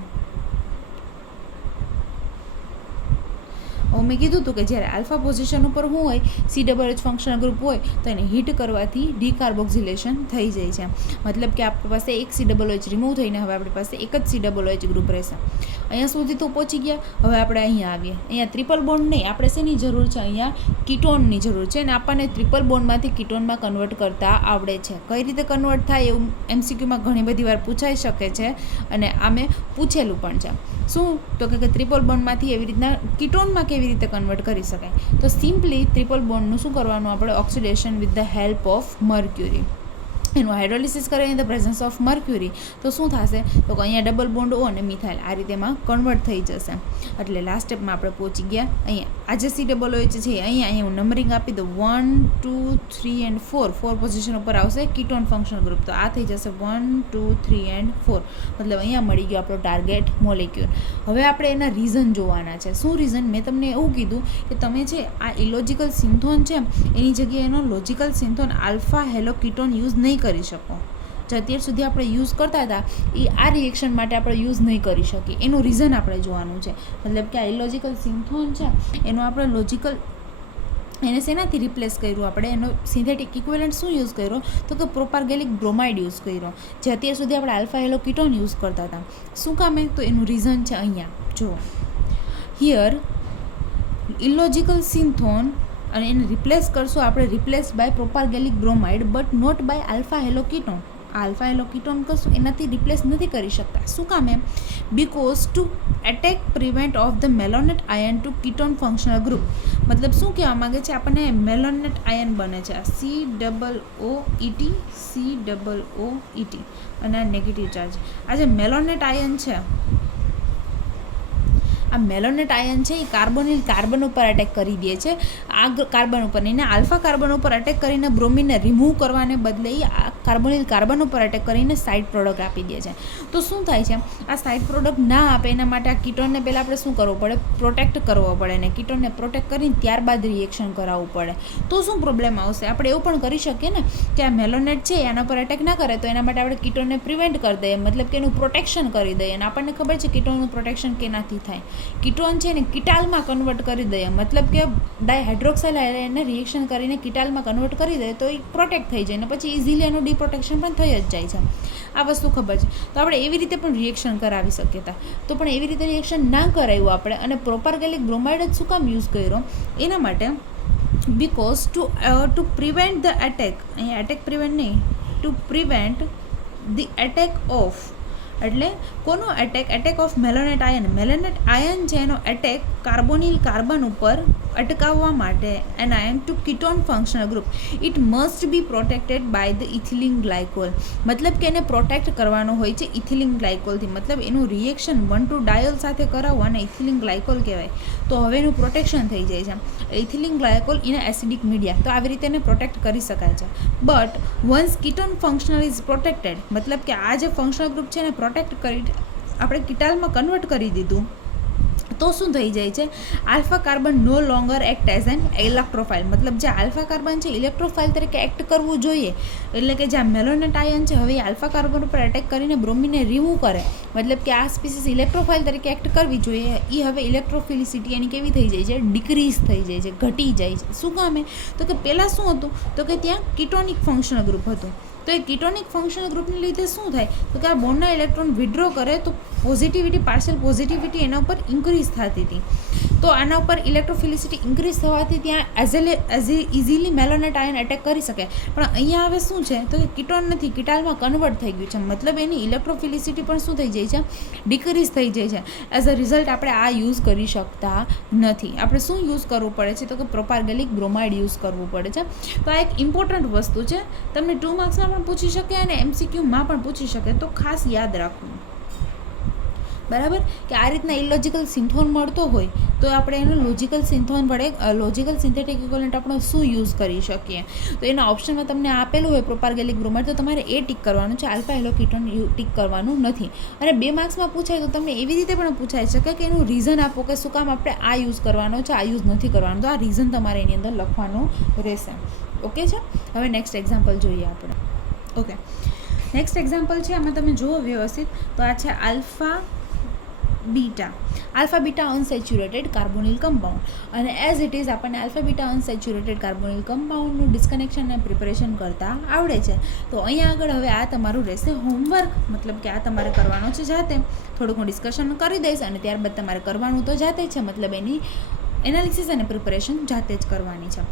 મેં કીધું હતું કે જ્યારે આલ્ફા પોઝિશન ઉપર શું હોય, COOH ફંક્શનલ ગ્રુપ હોય તો એને હીટ કરવાથી ડીકાર્બોક્સિલેશન થઈ જાય છે. મતલબ કે આપણી પાસે એક COOH રિમૂવ થઈને હવે આપણી પાસે એક જ COOH ગ્રુપ રહેશે. અહીંયા સુધી તો પહોંચી ગયા. હવે આપણે અહીંયા આવીએ. અહીંયા ટ્રિપલ બોન્ડ નહીં, આપણે શેની જરૂર છે, અહીંયા કીટોનની જરૂર છે, અને આપણને ટ્રિપલ બોન્ડમાંથી કીટોનમાં કન્વર્ટ કરતા આવડે છે. કઈ રીતે કન્વર્ટ થાય એવું MCQમાં ઘણી બધી વાર પૂછાઈ શકે છે, અને આ મેં પૂછેલું પણ છે. શું, તો કે ટ્રિપલ બોન્ડમાંથી એવી રીતના કીટોનમાં કેવી રીતે કન્વર્ટ કરી શકાય, તો સિમ્પલી ટ્રિપલ બોન્ડનું શું કરવાનું, આપણે oxidation with the help of mercury, એનું હાઇડ્રોલિસિસ કરે in the presence of mercury. તો શું થશે, તો અહીંયા ડબલ બોન્ડ O અને મિથાઇલ આ રીતે એમાં કન્વર્ટ થઈ જશે. એટલે લાસ્ટ સ્ટેપમાં આપણે પહોંચી ગયા. અહીંયા આ જે COOH છે અહીંયા હું નંબરિંગ આપી દઉં 1 2 3 and 4 પોઝિશન ઉપર આવશે કીટોન ફંક્શનલ ગ્રુપ. તો આ થઈ જશે 1 2 3 and 4, મતલબ અહીંયા મળી ગયો આપણો ટાર્ગેટ મોલેક્યુલ. હવે આપણે એના રીઝન જોવાના છે. શું રીઝન, મેં તમને એવું કીધું કે તમે છે આ ઇલોજિકલ સિન્થોન છે એની જગ્યાએ એનો logical synthon alpha halo ketone use નહીં કરી શકો. જે અત્યાર સુધી આપણે યુઝ કરતા હતા એ આ રિએક્શન માટે આપણે યુઝ નહીં કરી શકીએ. એનું રીઝન આપણે જોવાનું છે. મતલબ કે આ ઇલોજિકલ સિન્થોન છે એનો આપણે લોજિકલ એને શેનાથી રિપ્લેસ કર્યું, આપણે એનો સિન્થેટિક ઇક્વિવેલન્ટ શું યુઝ કર્યો, તો કે પ્રોપાર્ગેલિક બ્રોમાઇડ યુઝ કર્યો, જે અત્યાર સુધી આપણે આલ્ફા હેલો કીટોન યુઝ કરતા હતા. શું કામે, તો એનું રીઝન છે અહીંયા જુઓ. હિયર ઇલોજિકલ સિન્થોન અને એને રિપ્લેસ કરશું આપણે, replace by propargylic bromide but not by alpha halo ketone. Alpha halo ketone કશું એનાથી રિપ્લેસ નથી કરી શકતા. શું કામ એમ, because to attack prevent of the malonate ion to ketone functional group. મતલબ શું કહેવા માગે છે, આપણને મેલોનેટ આયન બને છે, COOET અને આ નેગેટિવ ચાર્જ. આ જે મેલોનેટ આયન છે, આ મેલોનેટ આયન છે એ કાર્બન ઉપર અટેક કરી દે છે. આ કાર્બન ઉપર એને આલ્ફા કાર્બન ઉપર અટેક કરીને બ્રોમિનને રિમૂવ કરવાને બદલે આ કાર્બન ઉપર અટેક કરીને સાઇડ પ્રોડક્ટ આપી દે છે. તો શું થાય છે, આ સાઇડ પ્રોડક્ટ ના આપે એના માટે આ કીટોનને પહેલાં આપણે શું કરવું પડે, પ્રોટેક્ટ કરવો પડે, અને કીટોનને પ્રોટેક્ટ કરીને ત્યારબાદ રિએક્શન કરાવવું પડે. તો શું પ્રોબ્લેમ આવશે, આપણે એવું પણ કરી શકીએ ને કે આ મેલોનેટ છે એના પર અટેક ના કરે તો એના માટે આપણે કીટોનને પ્રિવેન્ટ કરી દઈએ, મતલબ કે એનું પ્રોટેક્શન કરી દઈએ. અને આપણને ખબર છે કીટોનનું પ્રોટેક્શન કેનાથી થાય, કીટોન છે ને કીટાલમાં કન્વર્ટ કરી દઈએ, મતલબ કે ડાયહાઇડ્રોક્સાઇલ આયનને રિએક્શન કરીને કીટાલમાં કન્વર્ટ કરી દઈએ તો એ પ્રોટેક્ટ થઈ જાય ને પછી ઇઝીલી એનું ડિપ્રોટેક્શન પણ થઈ જ જાય છે. આ વસ્તુ ખબર છે. તો આપણે એવી રીતે પણ રિએક્શન કરાવી શકીએ હતા. તો પણ એવી રીતે રિએક્શન ના કરાવ્યું આપણે, અને પ્રોપારગેલિક બ્રોમાઇડ જ શું કામ યુઝ કર્યો? એના માટે because to prevent the attack, અહીંયા એટેક પ્રિવેન્ટ નહીં, to prevent the attack of, એટલે કોનો attack? Attack of malonate ion. Malonate ion છે એનો એટેક કાર્બોનિલ કાર્બન ઉપર અટકાવવા માટે anion to ketone functional group it must be protected by the ethylene glycol. મતલબ કે એને પ્રોટેક્ટ કરવાનો હોય છે ઇથિલિન ગ્લાયકોલથી. મતલબ એનું રિએક્શન 1,2 ડાયોલ સાથે કરાવવું અને ઇથિલિન ગ્લાયકોલ કહેવાય. તો હવે એનું પ્રોટેક્શન થઈ જાય છે. Ethylene glycol in acidic media, તો આવી રીતે એને પ્રોટેક્ટ કરી શકાય છે. But once ketone functional is protected, મતલબ કે આ જે ફંક્શનલ ગ્રુપ છે એને પ્રોટેક્ટ કરી આપણે કીટાલમાં કન્વર્ટ કરી દીધું, તો શું થઈ જાય છે? Alpha carbon no longer act as an electrophile. મતલબ જે આલ્ફા કાર્બન છે ઇલેક્ટ્રોફાઇલ તરીકે એક્ટ કરવું જોઈએ, એટલે કે જે આ મેલોનેટ આયન છે હવે આલ્ફા કાર્બન ઉપર એટેક કરીને બ્રોમિનને રિમૂવ કરે, મતલબ કે આ સ્પીસીસ ઇલેક્ટ્રોફાઇલ તરીકે એક્ટ કરવી જોઈએ, એ હવે ઇલેક્ટ્રોફિલિસિટી એની કેવી થઈ જાય છે? ડિક્રીઝ થઈ જાય છે, ઘટી જાય છે. શું કામે? તો કે પહેલાં શું હતું? તો કે ત્યાં કીટોનિક ફંક્શનલ ગ્રુપ હતું. તો એ કીટોનિક ફંક્શનલ ગ્રુપને લીધે શું થાય? તો કે આ બોન્ડના ઇલેક્ટ્રોન વિડ્રો કરે તો પોઝિટિવિટી, પાર્શિયલ પોઝિટિવિટી એના ઉપર ઇન્ક્રીઝ થતી હતી. તો આના ઉપર ઇલેક્ટ્રોફિલિસિટી ઇન્ક્રીઝ થવાથી ત્યાં ઇઝીલી મેલોનેટ આયન એટેક કરી શકે. પણ અહીંયા હવે શું છે? તો કે કીટોન નથી, કીટાલમાં કન્વર્ટ થઈ ગયું છે, મતલબ એની ઇલેક્ટ્રોફિલિસિટી પણ શું થઈ જાય છે? ડિક્રીઝ થઈ જાય છે. એઝ અ રિઝલ્ટ આપણે આ યુઝ કરી શકતા નથી. આપણે શું યુઝ કરવું પડે છે? તો કે પ્રોપારગેલિક બ્રોમાઇડ યુઝ કરવું પડે છે. તો આ એક ઇમ્પોર્ટન્ટ વસ્તુ છે, તમને 2 માર્ક્સમાં પણ પૂછી શકે અને MCQમાં પણ પૂછી શકે, તો ખાસ યાદ રાખવું. બરાબર? કે આ રીતના ઇલોજિકલ સિન્થોન મળતો હોય તો આપણે એનો લોજિકલ સિન્થોન વડે લોજિકલ સિન્થેટિક ઇક્વિવેલન્ટ આપણે શું યુઝ કરી શકીએ. તો એના ઓપ્શનમાં તમને આપેલું હોય પ્રોપારગેલિક બ્રોમાઇડ, તો તમારે એ ટિક કરવાનું છે, આલ્ફા હેલોકીટોન ટિક કરવાનું નથી. અને 2 માર્ક્સમાં પૂછાય તો તમને એવી રીતે પણ પૂછાઈ શકે કે એનું રીઝન આપો કે શું કામ આપણે આ યુઝ કરવાનો છે, આ યુઝ નથી કરવાનો. તો આ રીઝન તમારે એની અંદર લખવાનું રહેશે. ઓકે છે? હવે નેક્સ્ટ એક્ઝામ્પલ જોઈએ આપણે. ઓકે, નેક્સ્ટ એક્ઝામ્પલ છે, આમાં તમે જુઓ વ્યવસ્થિત, તો આ છે alpha beta unsaturated carbonyl compound. અને એઝ ઇટ ઇઝ આપણને આલ્ફા બીટા અનસેચ્યુરેટેડ કાર્બોનિલ કમ્પાઉન્ડનું ડિસ્કનેક્શન અને પ્રિપરેશન કરતાં આવડે છે. તો અહીંયા આગળ હવે આ તમારું રહેશે હોમવર્ક, મતલબ કે આ તમારે કરવાનો છે જાતે. થોડુંક હું ડિસ્કશન કરી દઈશ અને ત્યારબાદ તમારે કરવાનું તો જાતે જ છે, મતલબ એની એનાલિસિસ અને પ્રિપરેશન જાતે જ કરવાની છે.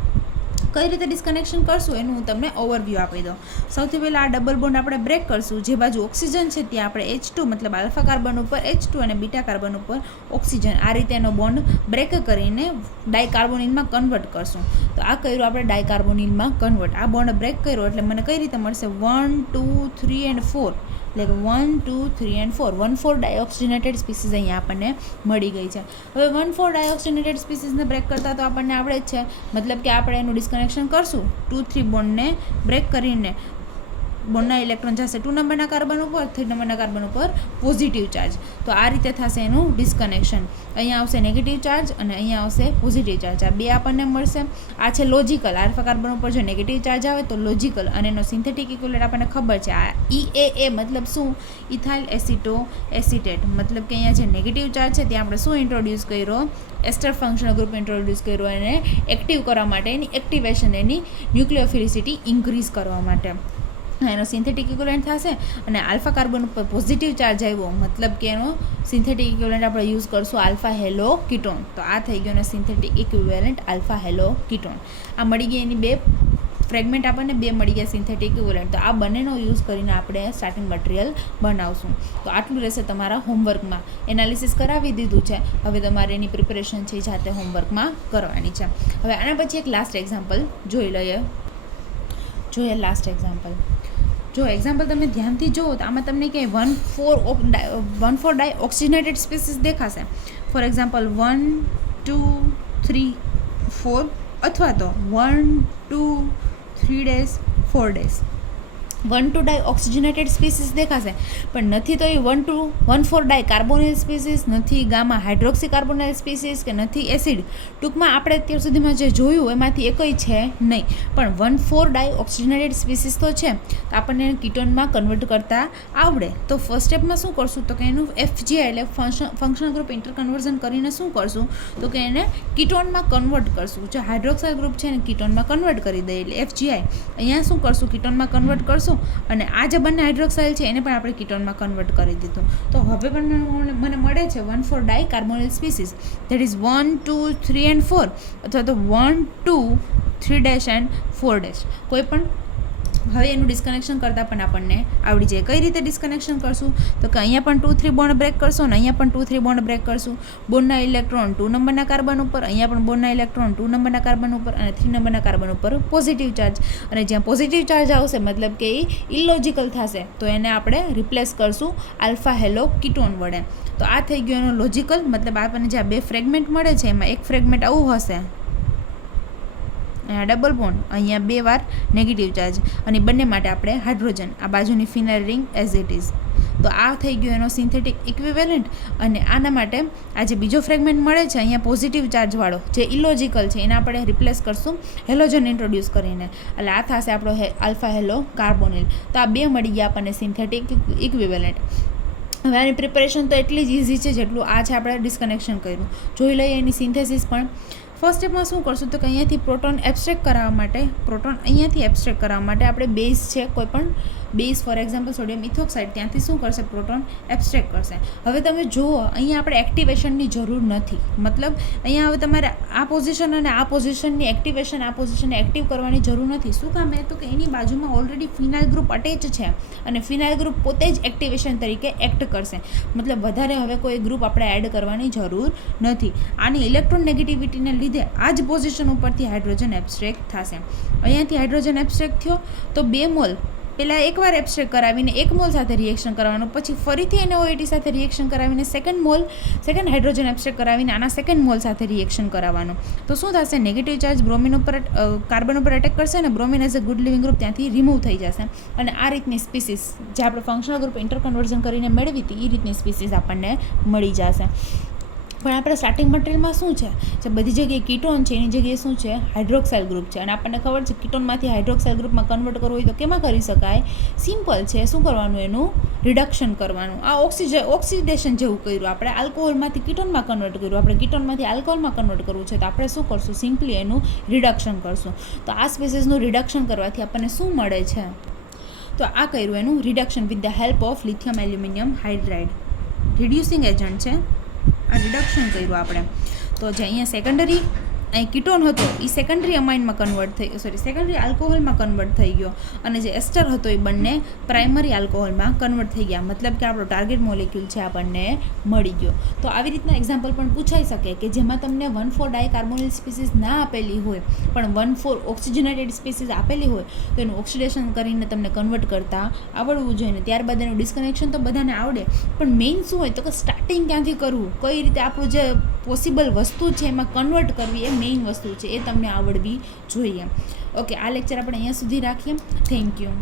કઈ રીતે ડિસ્કનેક્શન કરશું એનું હું તમને ઓવરવ્યૂ આપી દઉં. સૌથી પહેલાં આ ડબલ બોન્ડ આપણે બ્રેક કરશું. જે બાજુ ઓક્સિજન છે ત્યાં આપણે H2 મતલબ આલ્ફા કાર્બન ઉપર H2 અને બીટા કાર્બન ઉપર ઓક્સિજન, આ રીતે એનો બોન્ડ બ્રેક કરીને ડાયકાર્બોનિલમાં કન્વર્ટ કરશું. તો આ કર્યું આપણે ડાયકાર્બોનિલમાં કન્વર્ટ. આ બોન્ડ બ્રેક કર્યો એટલે મને કઈ રીતે મળશે? 1, 2, 3 and 4, એટલે કે 1, 2, 3 and 4, 1,4 ડાયોક્સિજનેટેડ સ્પીસીસ અહીંયા આપણને મળી ગઈ છે. હવે 1,4 ડાયોક્સિજનેટેડ સ્પીસીસને બ્રેક કરતાં તો આપણને આવડે જ છે, મતલબ કે આપણે એનું ડિસ્કનેક્શન કરશું. 2, 3 બોન્ડને બ્રેક કરીને બોન્ડના ઇલેક્ટ્રોન જશે 2 નંબરના કાર્બન ઉપર, 3 નંબરના કાર્બન ઉપર પોઝિટિવ ચાર્જ. તો આ રીતે થશે એનું ડિસ્કનેક્શન. અહીંયા આવશે નેગેટિવ ચાર્જ અને અહીંયા આવશે પોઝિટિવ ચાર્જ. આ બે આપણને મળશે. આ છે લોજિકલ. આલ્ફા કાર્બન ઉપર જો નેગેટિવ ચાર્જ આવે તો લોજિકલ, અને એનો સિન્થેટિક ઇક્વિવેલન્ટ આપણને ખબર છે. આ EAA મતલબ શું? Ethyl acetoacetate. મતલબ કે અહીંયા જે નેગેટિવ ચાર્જ છે ત્યાં આપણે શું ઇન્ટ્રોડ્યુસ કર્યો? એસ્ટર ફંક્શનલ ગ્રુપ ઇન્ટ્રોડ્યુસ કર્યો એને એક્ટિવ કરવા માટે, એની એક્ટિવેશન, એની ન્યુક્લિયોફિલિસિટી ઇન્ક્રીઝ કરવા માટે. એનો સિન્થેટિક ઇક્વિવેલન્ટ થશે. અને આલ્ફા કાર્બન ઉપર પોઝિટિવ ચાર્જ આવ્યો, મતલબ કે એનો સિન્થેટિક ઇક્વિવેલન્ટ આપણે યુઝ કરશું આલ્ફા હેલો કીટોન. તો આ થઈ ગયો એનો synthetic equivalent alpha halo ketone. આ મળી ગઈ એની 2 ફ્રેગમેન્ટ, આપણને 2 મળી ગયા સિન્થેટિક ઇક્વિવેલન્ટ. તો આ બંનેનો યુઝ કરીને આપણે સ્ટાર્ટિંગ મટીરિયલ બનાવશું. તો આટલું રહેશે તમારા હોમવર્કમાં. એનાલિસિસ કરાવી દીધું છે, હવે તમારે એની પ્રિપરેશન છે જાતે હોમવર્કમાં કરવાની છે. હવે આના પછી એક લાસ્ટ એક્ઝામ્પલ જોઈ લઈએ. લાસ્ટ એક્ઝામ્પલ જો એક્ઝામ્પલ તમે ધ્યાનથી જુઓ તો આમાં તમને ક્યાંય 1,4 ડાયઓક્સિજનેટેડ સ્પીસીસ દેખાશે. ફોર એક્ઝામ્પલ 1, 2, 3, 4 અથવા તો 1, 2, 3 days 4 days. 1,2 ડાઈ ઓક્સિજનેટેડ સ્પીસીસ દેખાશે, પણ નથી તો એ 1,4 ડાઈ કાર્બોનિલ સ્પીસીસ, નથી ગામા હાઇડ્રોક્સી કાર્બોનિલ સ્પીસીસ કે નથી એસિડ. ટૂંકમાં આપણે અત્યાર સુધીમાં જે જોયું એમાંથી એકય છે નહીં, પણ 1,4 ડાઈ ઓક્સિજનેટેડ સ્પીસીસ તો છે. તો આપણને કીટોનમાં કન્વર્ટ કરતા આવડે. તો ફર્સ્ટ સ્ટેપમાં શું કરશું તો કે એનું FGI એટલે ફંક્શનલ ગ્રુપ ઇન્ટરકન્વર્ઝન કરીને શું કરશું તો કે એને કીટોનમાં કન્વર્ટ કરશું. જો હાઇડ્રોક્સાઇલ ગ્રુપ છે એને કીટોનમાં કન્વર્ટ કરી દઈએ એટલે FGI. અહીંયા શું કરશું કીટોનમાં કન્વર્ટ કરશું, અને આ જે બંને હાઇડ્રોક્સાઇલ છે એને પણ આપણે કીટોનમાં કન્વર્ટ કરી દીધું. તો હવે પણ મને મળે છે 1,4 ડાઈ carbonyl species, that is 1, 2, 3 and 4, અથવા તો 1, 2, 3 and 4. કોઈ પણ હવે એનું ડિસ્કનેક્શન કરતાં પણ આપણને આવડી જાય. કઈ રીતે ડિસ્કનેક્શન કરશું તો કે અહીંયા પણ 2, 3 બોન્ડ બ્રેક કરશો અને અહીંયા પણ 2, 3 બોન્ડ બ્રેક કરશું. બોન્ડના ઇલેક્ટ્રોન 2 નંબરના કાર્બન ઉપર, અહીંયા પણ બોન્ડના ઇલેક્ટ્રોન 2 નંબરના કાર્બન ઉપર અને 3 નંબરના કાર્બન ઉપર પોઝિટિવ ચાર્જ. અને જ્યાં પોઝિટિવ ચાર્જ આવશે મતલબ કે એ ઇલોજિકલ થશે તો એને આપણે રિપ્લેસ કરશું આલ્ફા હેલો કીટોન વડે. તો આ થઈ ગયો એનો લોજિકલ મતલબ. આપણને જે 2 ફ્રેગમેન્ટ મળે છે એમાં એક ફ્રેગમેન્ટ આવું હશે, અહીંયા ડબલ બોન્ડ, અહીંયા 2 વાર નેગેટિવ ચાર્જ, અને બંને માટે આપણે હાઇડ્રોજન, આ બાજુની ફિનાઇલ રિંગ એઝ ઇટ ઇઝ. તો આ થઈ ગયો એનો સિન્થેટિક ઇક્વિવેલન્ટ. અને આના માટે આ જે બીજો ફ્રેગમેન્ટ મળે છે અહીંયા પોઝિટિવ ચાર્જવાળો જે ઇલોજિકલ છે એને આપણે રિપ્લેસ કરશું હેલોજન ઇન્ટ્રોડ્યુસ કરીને, એટલે આ થશે આપણો આલ્ફા હેલો કાર્બોનિલ. તો આ 2 મળી ગયા આપણને સિન્થેટિક ઇક્વિવેલન્ટ. હવે આની પ્રિપેરેશન તો એટલી જ ઇઝી છે જેટલું આ છે આપણે ડિસ્કનેક્શન કર્યું. જોઈ લઈએ એની સિન્થેસિસ પણ. ફર્સ્ટ સ્ટેપમાં શું કરશું તો કે અહીંયાથી પ્રોટોન એબ્સ્ટ્રેક્ટ કરાવવા માટે, પ્રોટોન અહીંયાથી એબ્સ્ટ્રેક્ટ કરાવવા માટે આપણે બેઝ છે કોઈ પણ બેઝ, ફોર એક્ઝામ્પલ સોડિયમ ઇથોક્સાઇડ, ત્યાંથી શું કરશે પ્રોટોન એબ્સ્ટ્રેક્ટ કરશે. હવે તમે જુઓ અહીંયા આપણે એક્ટિવેશનની જરૂર નથી, મતલબ અહીંયા હવે તમારે આ પોઝિશન અને આ પોઝિશનની એક્ટિવેશન, આ પોઝિશનને એક્ટિવ કરવાની જરૂર નથી. શું કામ તો કે એની બાજુમાં ઓલરેડી ફિનાઇલ ગ્રુપ અટેચ છે અને ફિનાઇલ ગ્રુપ પોતે જ એક્ટિવેશન તરીકે એક્ટ કરશે, મતલબ વધારે હવે કોઈ ગ્રુપ આપણે એડ કરવાની જરૂર નથી. આની ઇલેક્ટ્રોન નેગેટિવિટીને લીધે આ જ પોઝિશન ઉપરથી હાઇડ્રોજન એબ્સ્ટ્રેક્ટ થશે. અહીંયાથી હાઇડ્રોજન એબ્સ્ટ્રેક્ટ થયો તો 2 મોલ પહેલાં એકવાર એબ્સ્ટ્રેક્ટ કરાવીને 1 મોલ સાથે રિએક્શન કરવાનું, પછી ફરીથી એને OIT સાથે રિએક્શન કરાવીને સેકન્ડ હાઇડ્રોજન એબ્સ્ટ્રેક્ટ કરાવીને આના સેકન્ડ મોલ સાથે રિએક્શન કરાવવાનું. તો શું થશે નેગેટિવ ચાર્જ બ્રોમિન ઉપર કાર્બન ઉપર અટેક કરશે અને bromine as a good living group ત્યાંથી રિમૂવ થઈ જશે. અને આ રીતની સ્પીસીસ જે આપણે ફંક્શનલ ગ્રુપ ઇન્ટરકન્વર્ઝન કરીને મેળવી હતી એ રીતની સ્પીસીસ આપણને મળી જશે. પણ આપણે સ્ટાર્ટિંગ મટીરિયલમાં શું છે જે બધી જગ્યાએ કીટોન છે એની જગ્યાએ શું છે હાઇડ્રોક્સાઇલ ગ્રુપ છે. અને આપણને ખબર છે કીટોનમાંથી હાઇડ્રોક્સાઇલ ગ્રુપમાં કન્વર્ટ કરવું હોય તો કેમાં કરી શકાય? સિમ્પલ છે. શું કરવાનું? એનું રિડક્શન કરવાનું. આ ઓક્સિડેશન જેવું કર્યું આપણે, આલ્કોહોલમાંથી કીટોનમાં કન્વર્ટ કર્યું. આપણે કીટોનમાંથી આલ્કોહોલમાં કન્વર્ટ કરવું છે તો આપણે શું કરશું? સિમ્પલી એનું રિડક્શન કરશું. તો આ સ્પીસીસનું રિડક્શન કરવાથી આપણને શું મળે છે? તો આ કર્યું એનું reduction with the help of lithium aluminium hydride. Reducing agent છે, આ રિડક્શન કર્યું આપણે. તો જે અહીંયા સેકન્ડરી અહીં કીટોન હતો એ સેકન્ડરી અમાઇનમાં કન્વર્ટ થઈ, સેકન્ડરી આલ્કોહોલમાં કન્વર્ટ થઈ ગયો, અને જે એસ્ટર હતો એ બંને પ્રાઇમરી આલ્કોહોલમાં કન્વર્ટ થઈ ગયા, મતલબ કે આપણો ટાર્ગેટ મોલેક્યુલ છે આપણને મળી ગયો. તો આવી રીતના એક્ઝામ્પલ પણ પૂછાઈ શકે કે જેમાં તમને 1,4 ડાઈ કાર્બોનિલ સ્પીસીસ ના આપેલી હોય પણ 1,4 ઓક્સિજનેટેડ સ્પીસીસ આપેલી હોય તો એનું ઓક્સિડેશન કરીને તમને કન્વર્ટ કરતાં આવડવું જોઈએ. ત્યારબાદ એનું ડિસ્કનેક્શન તો બધાને આવડે, પણ મેઇન શું હોય તો કે સ્ટાર્ટિંગ ક્યાંથી કરવું, કઈ રીતે આપણું જે પોસિબલ વસ્તુ છે એમાં કન્વર્ટ કરવી, એ મેઇન વસ્તુ છે, એ તમને આવડવી જોઈએ. ઓકે, આ લેક્ચર આપણે અહીંયા સુધી રાખીએ. Thank you.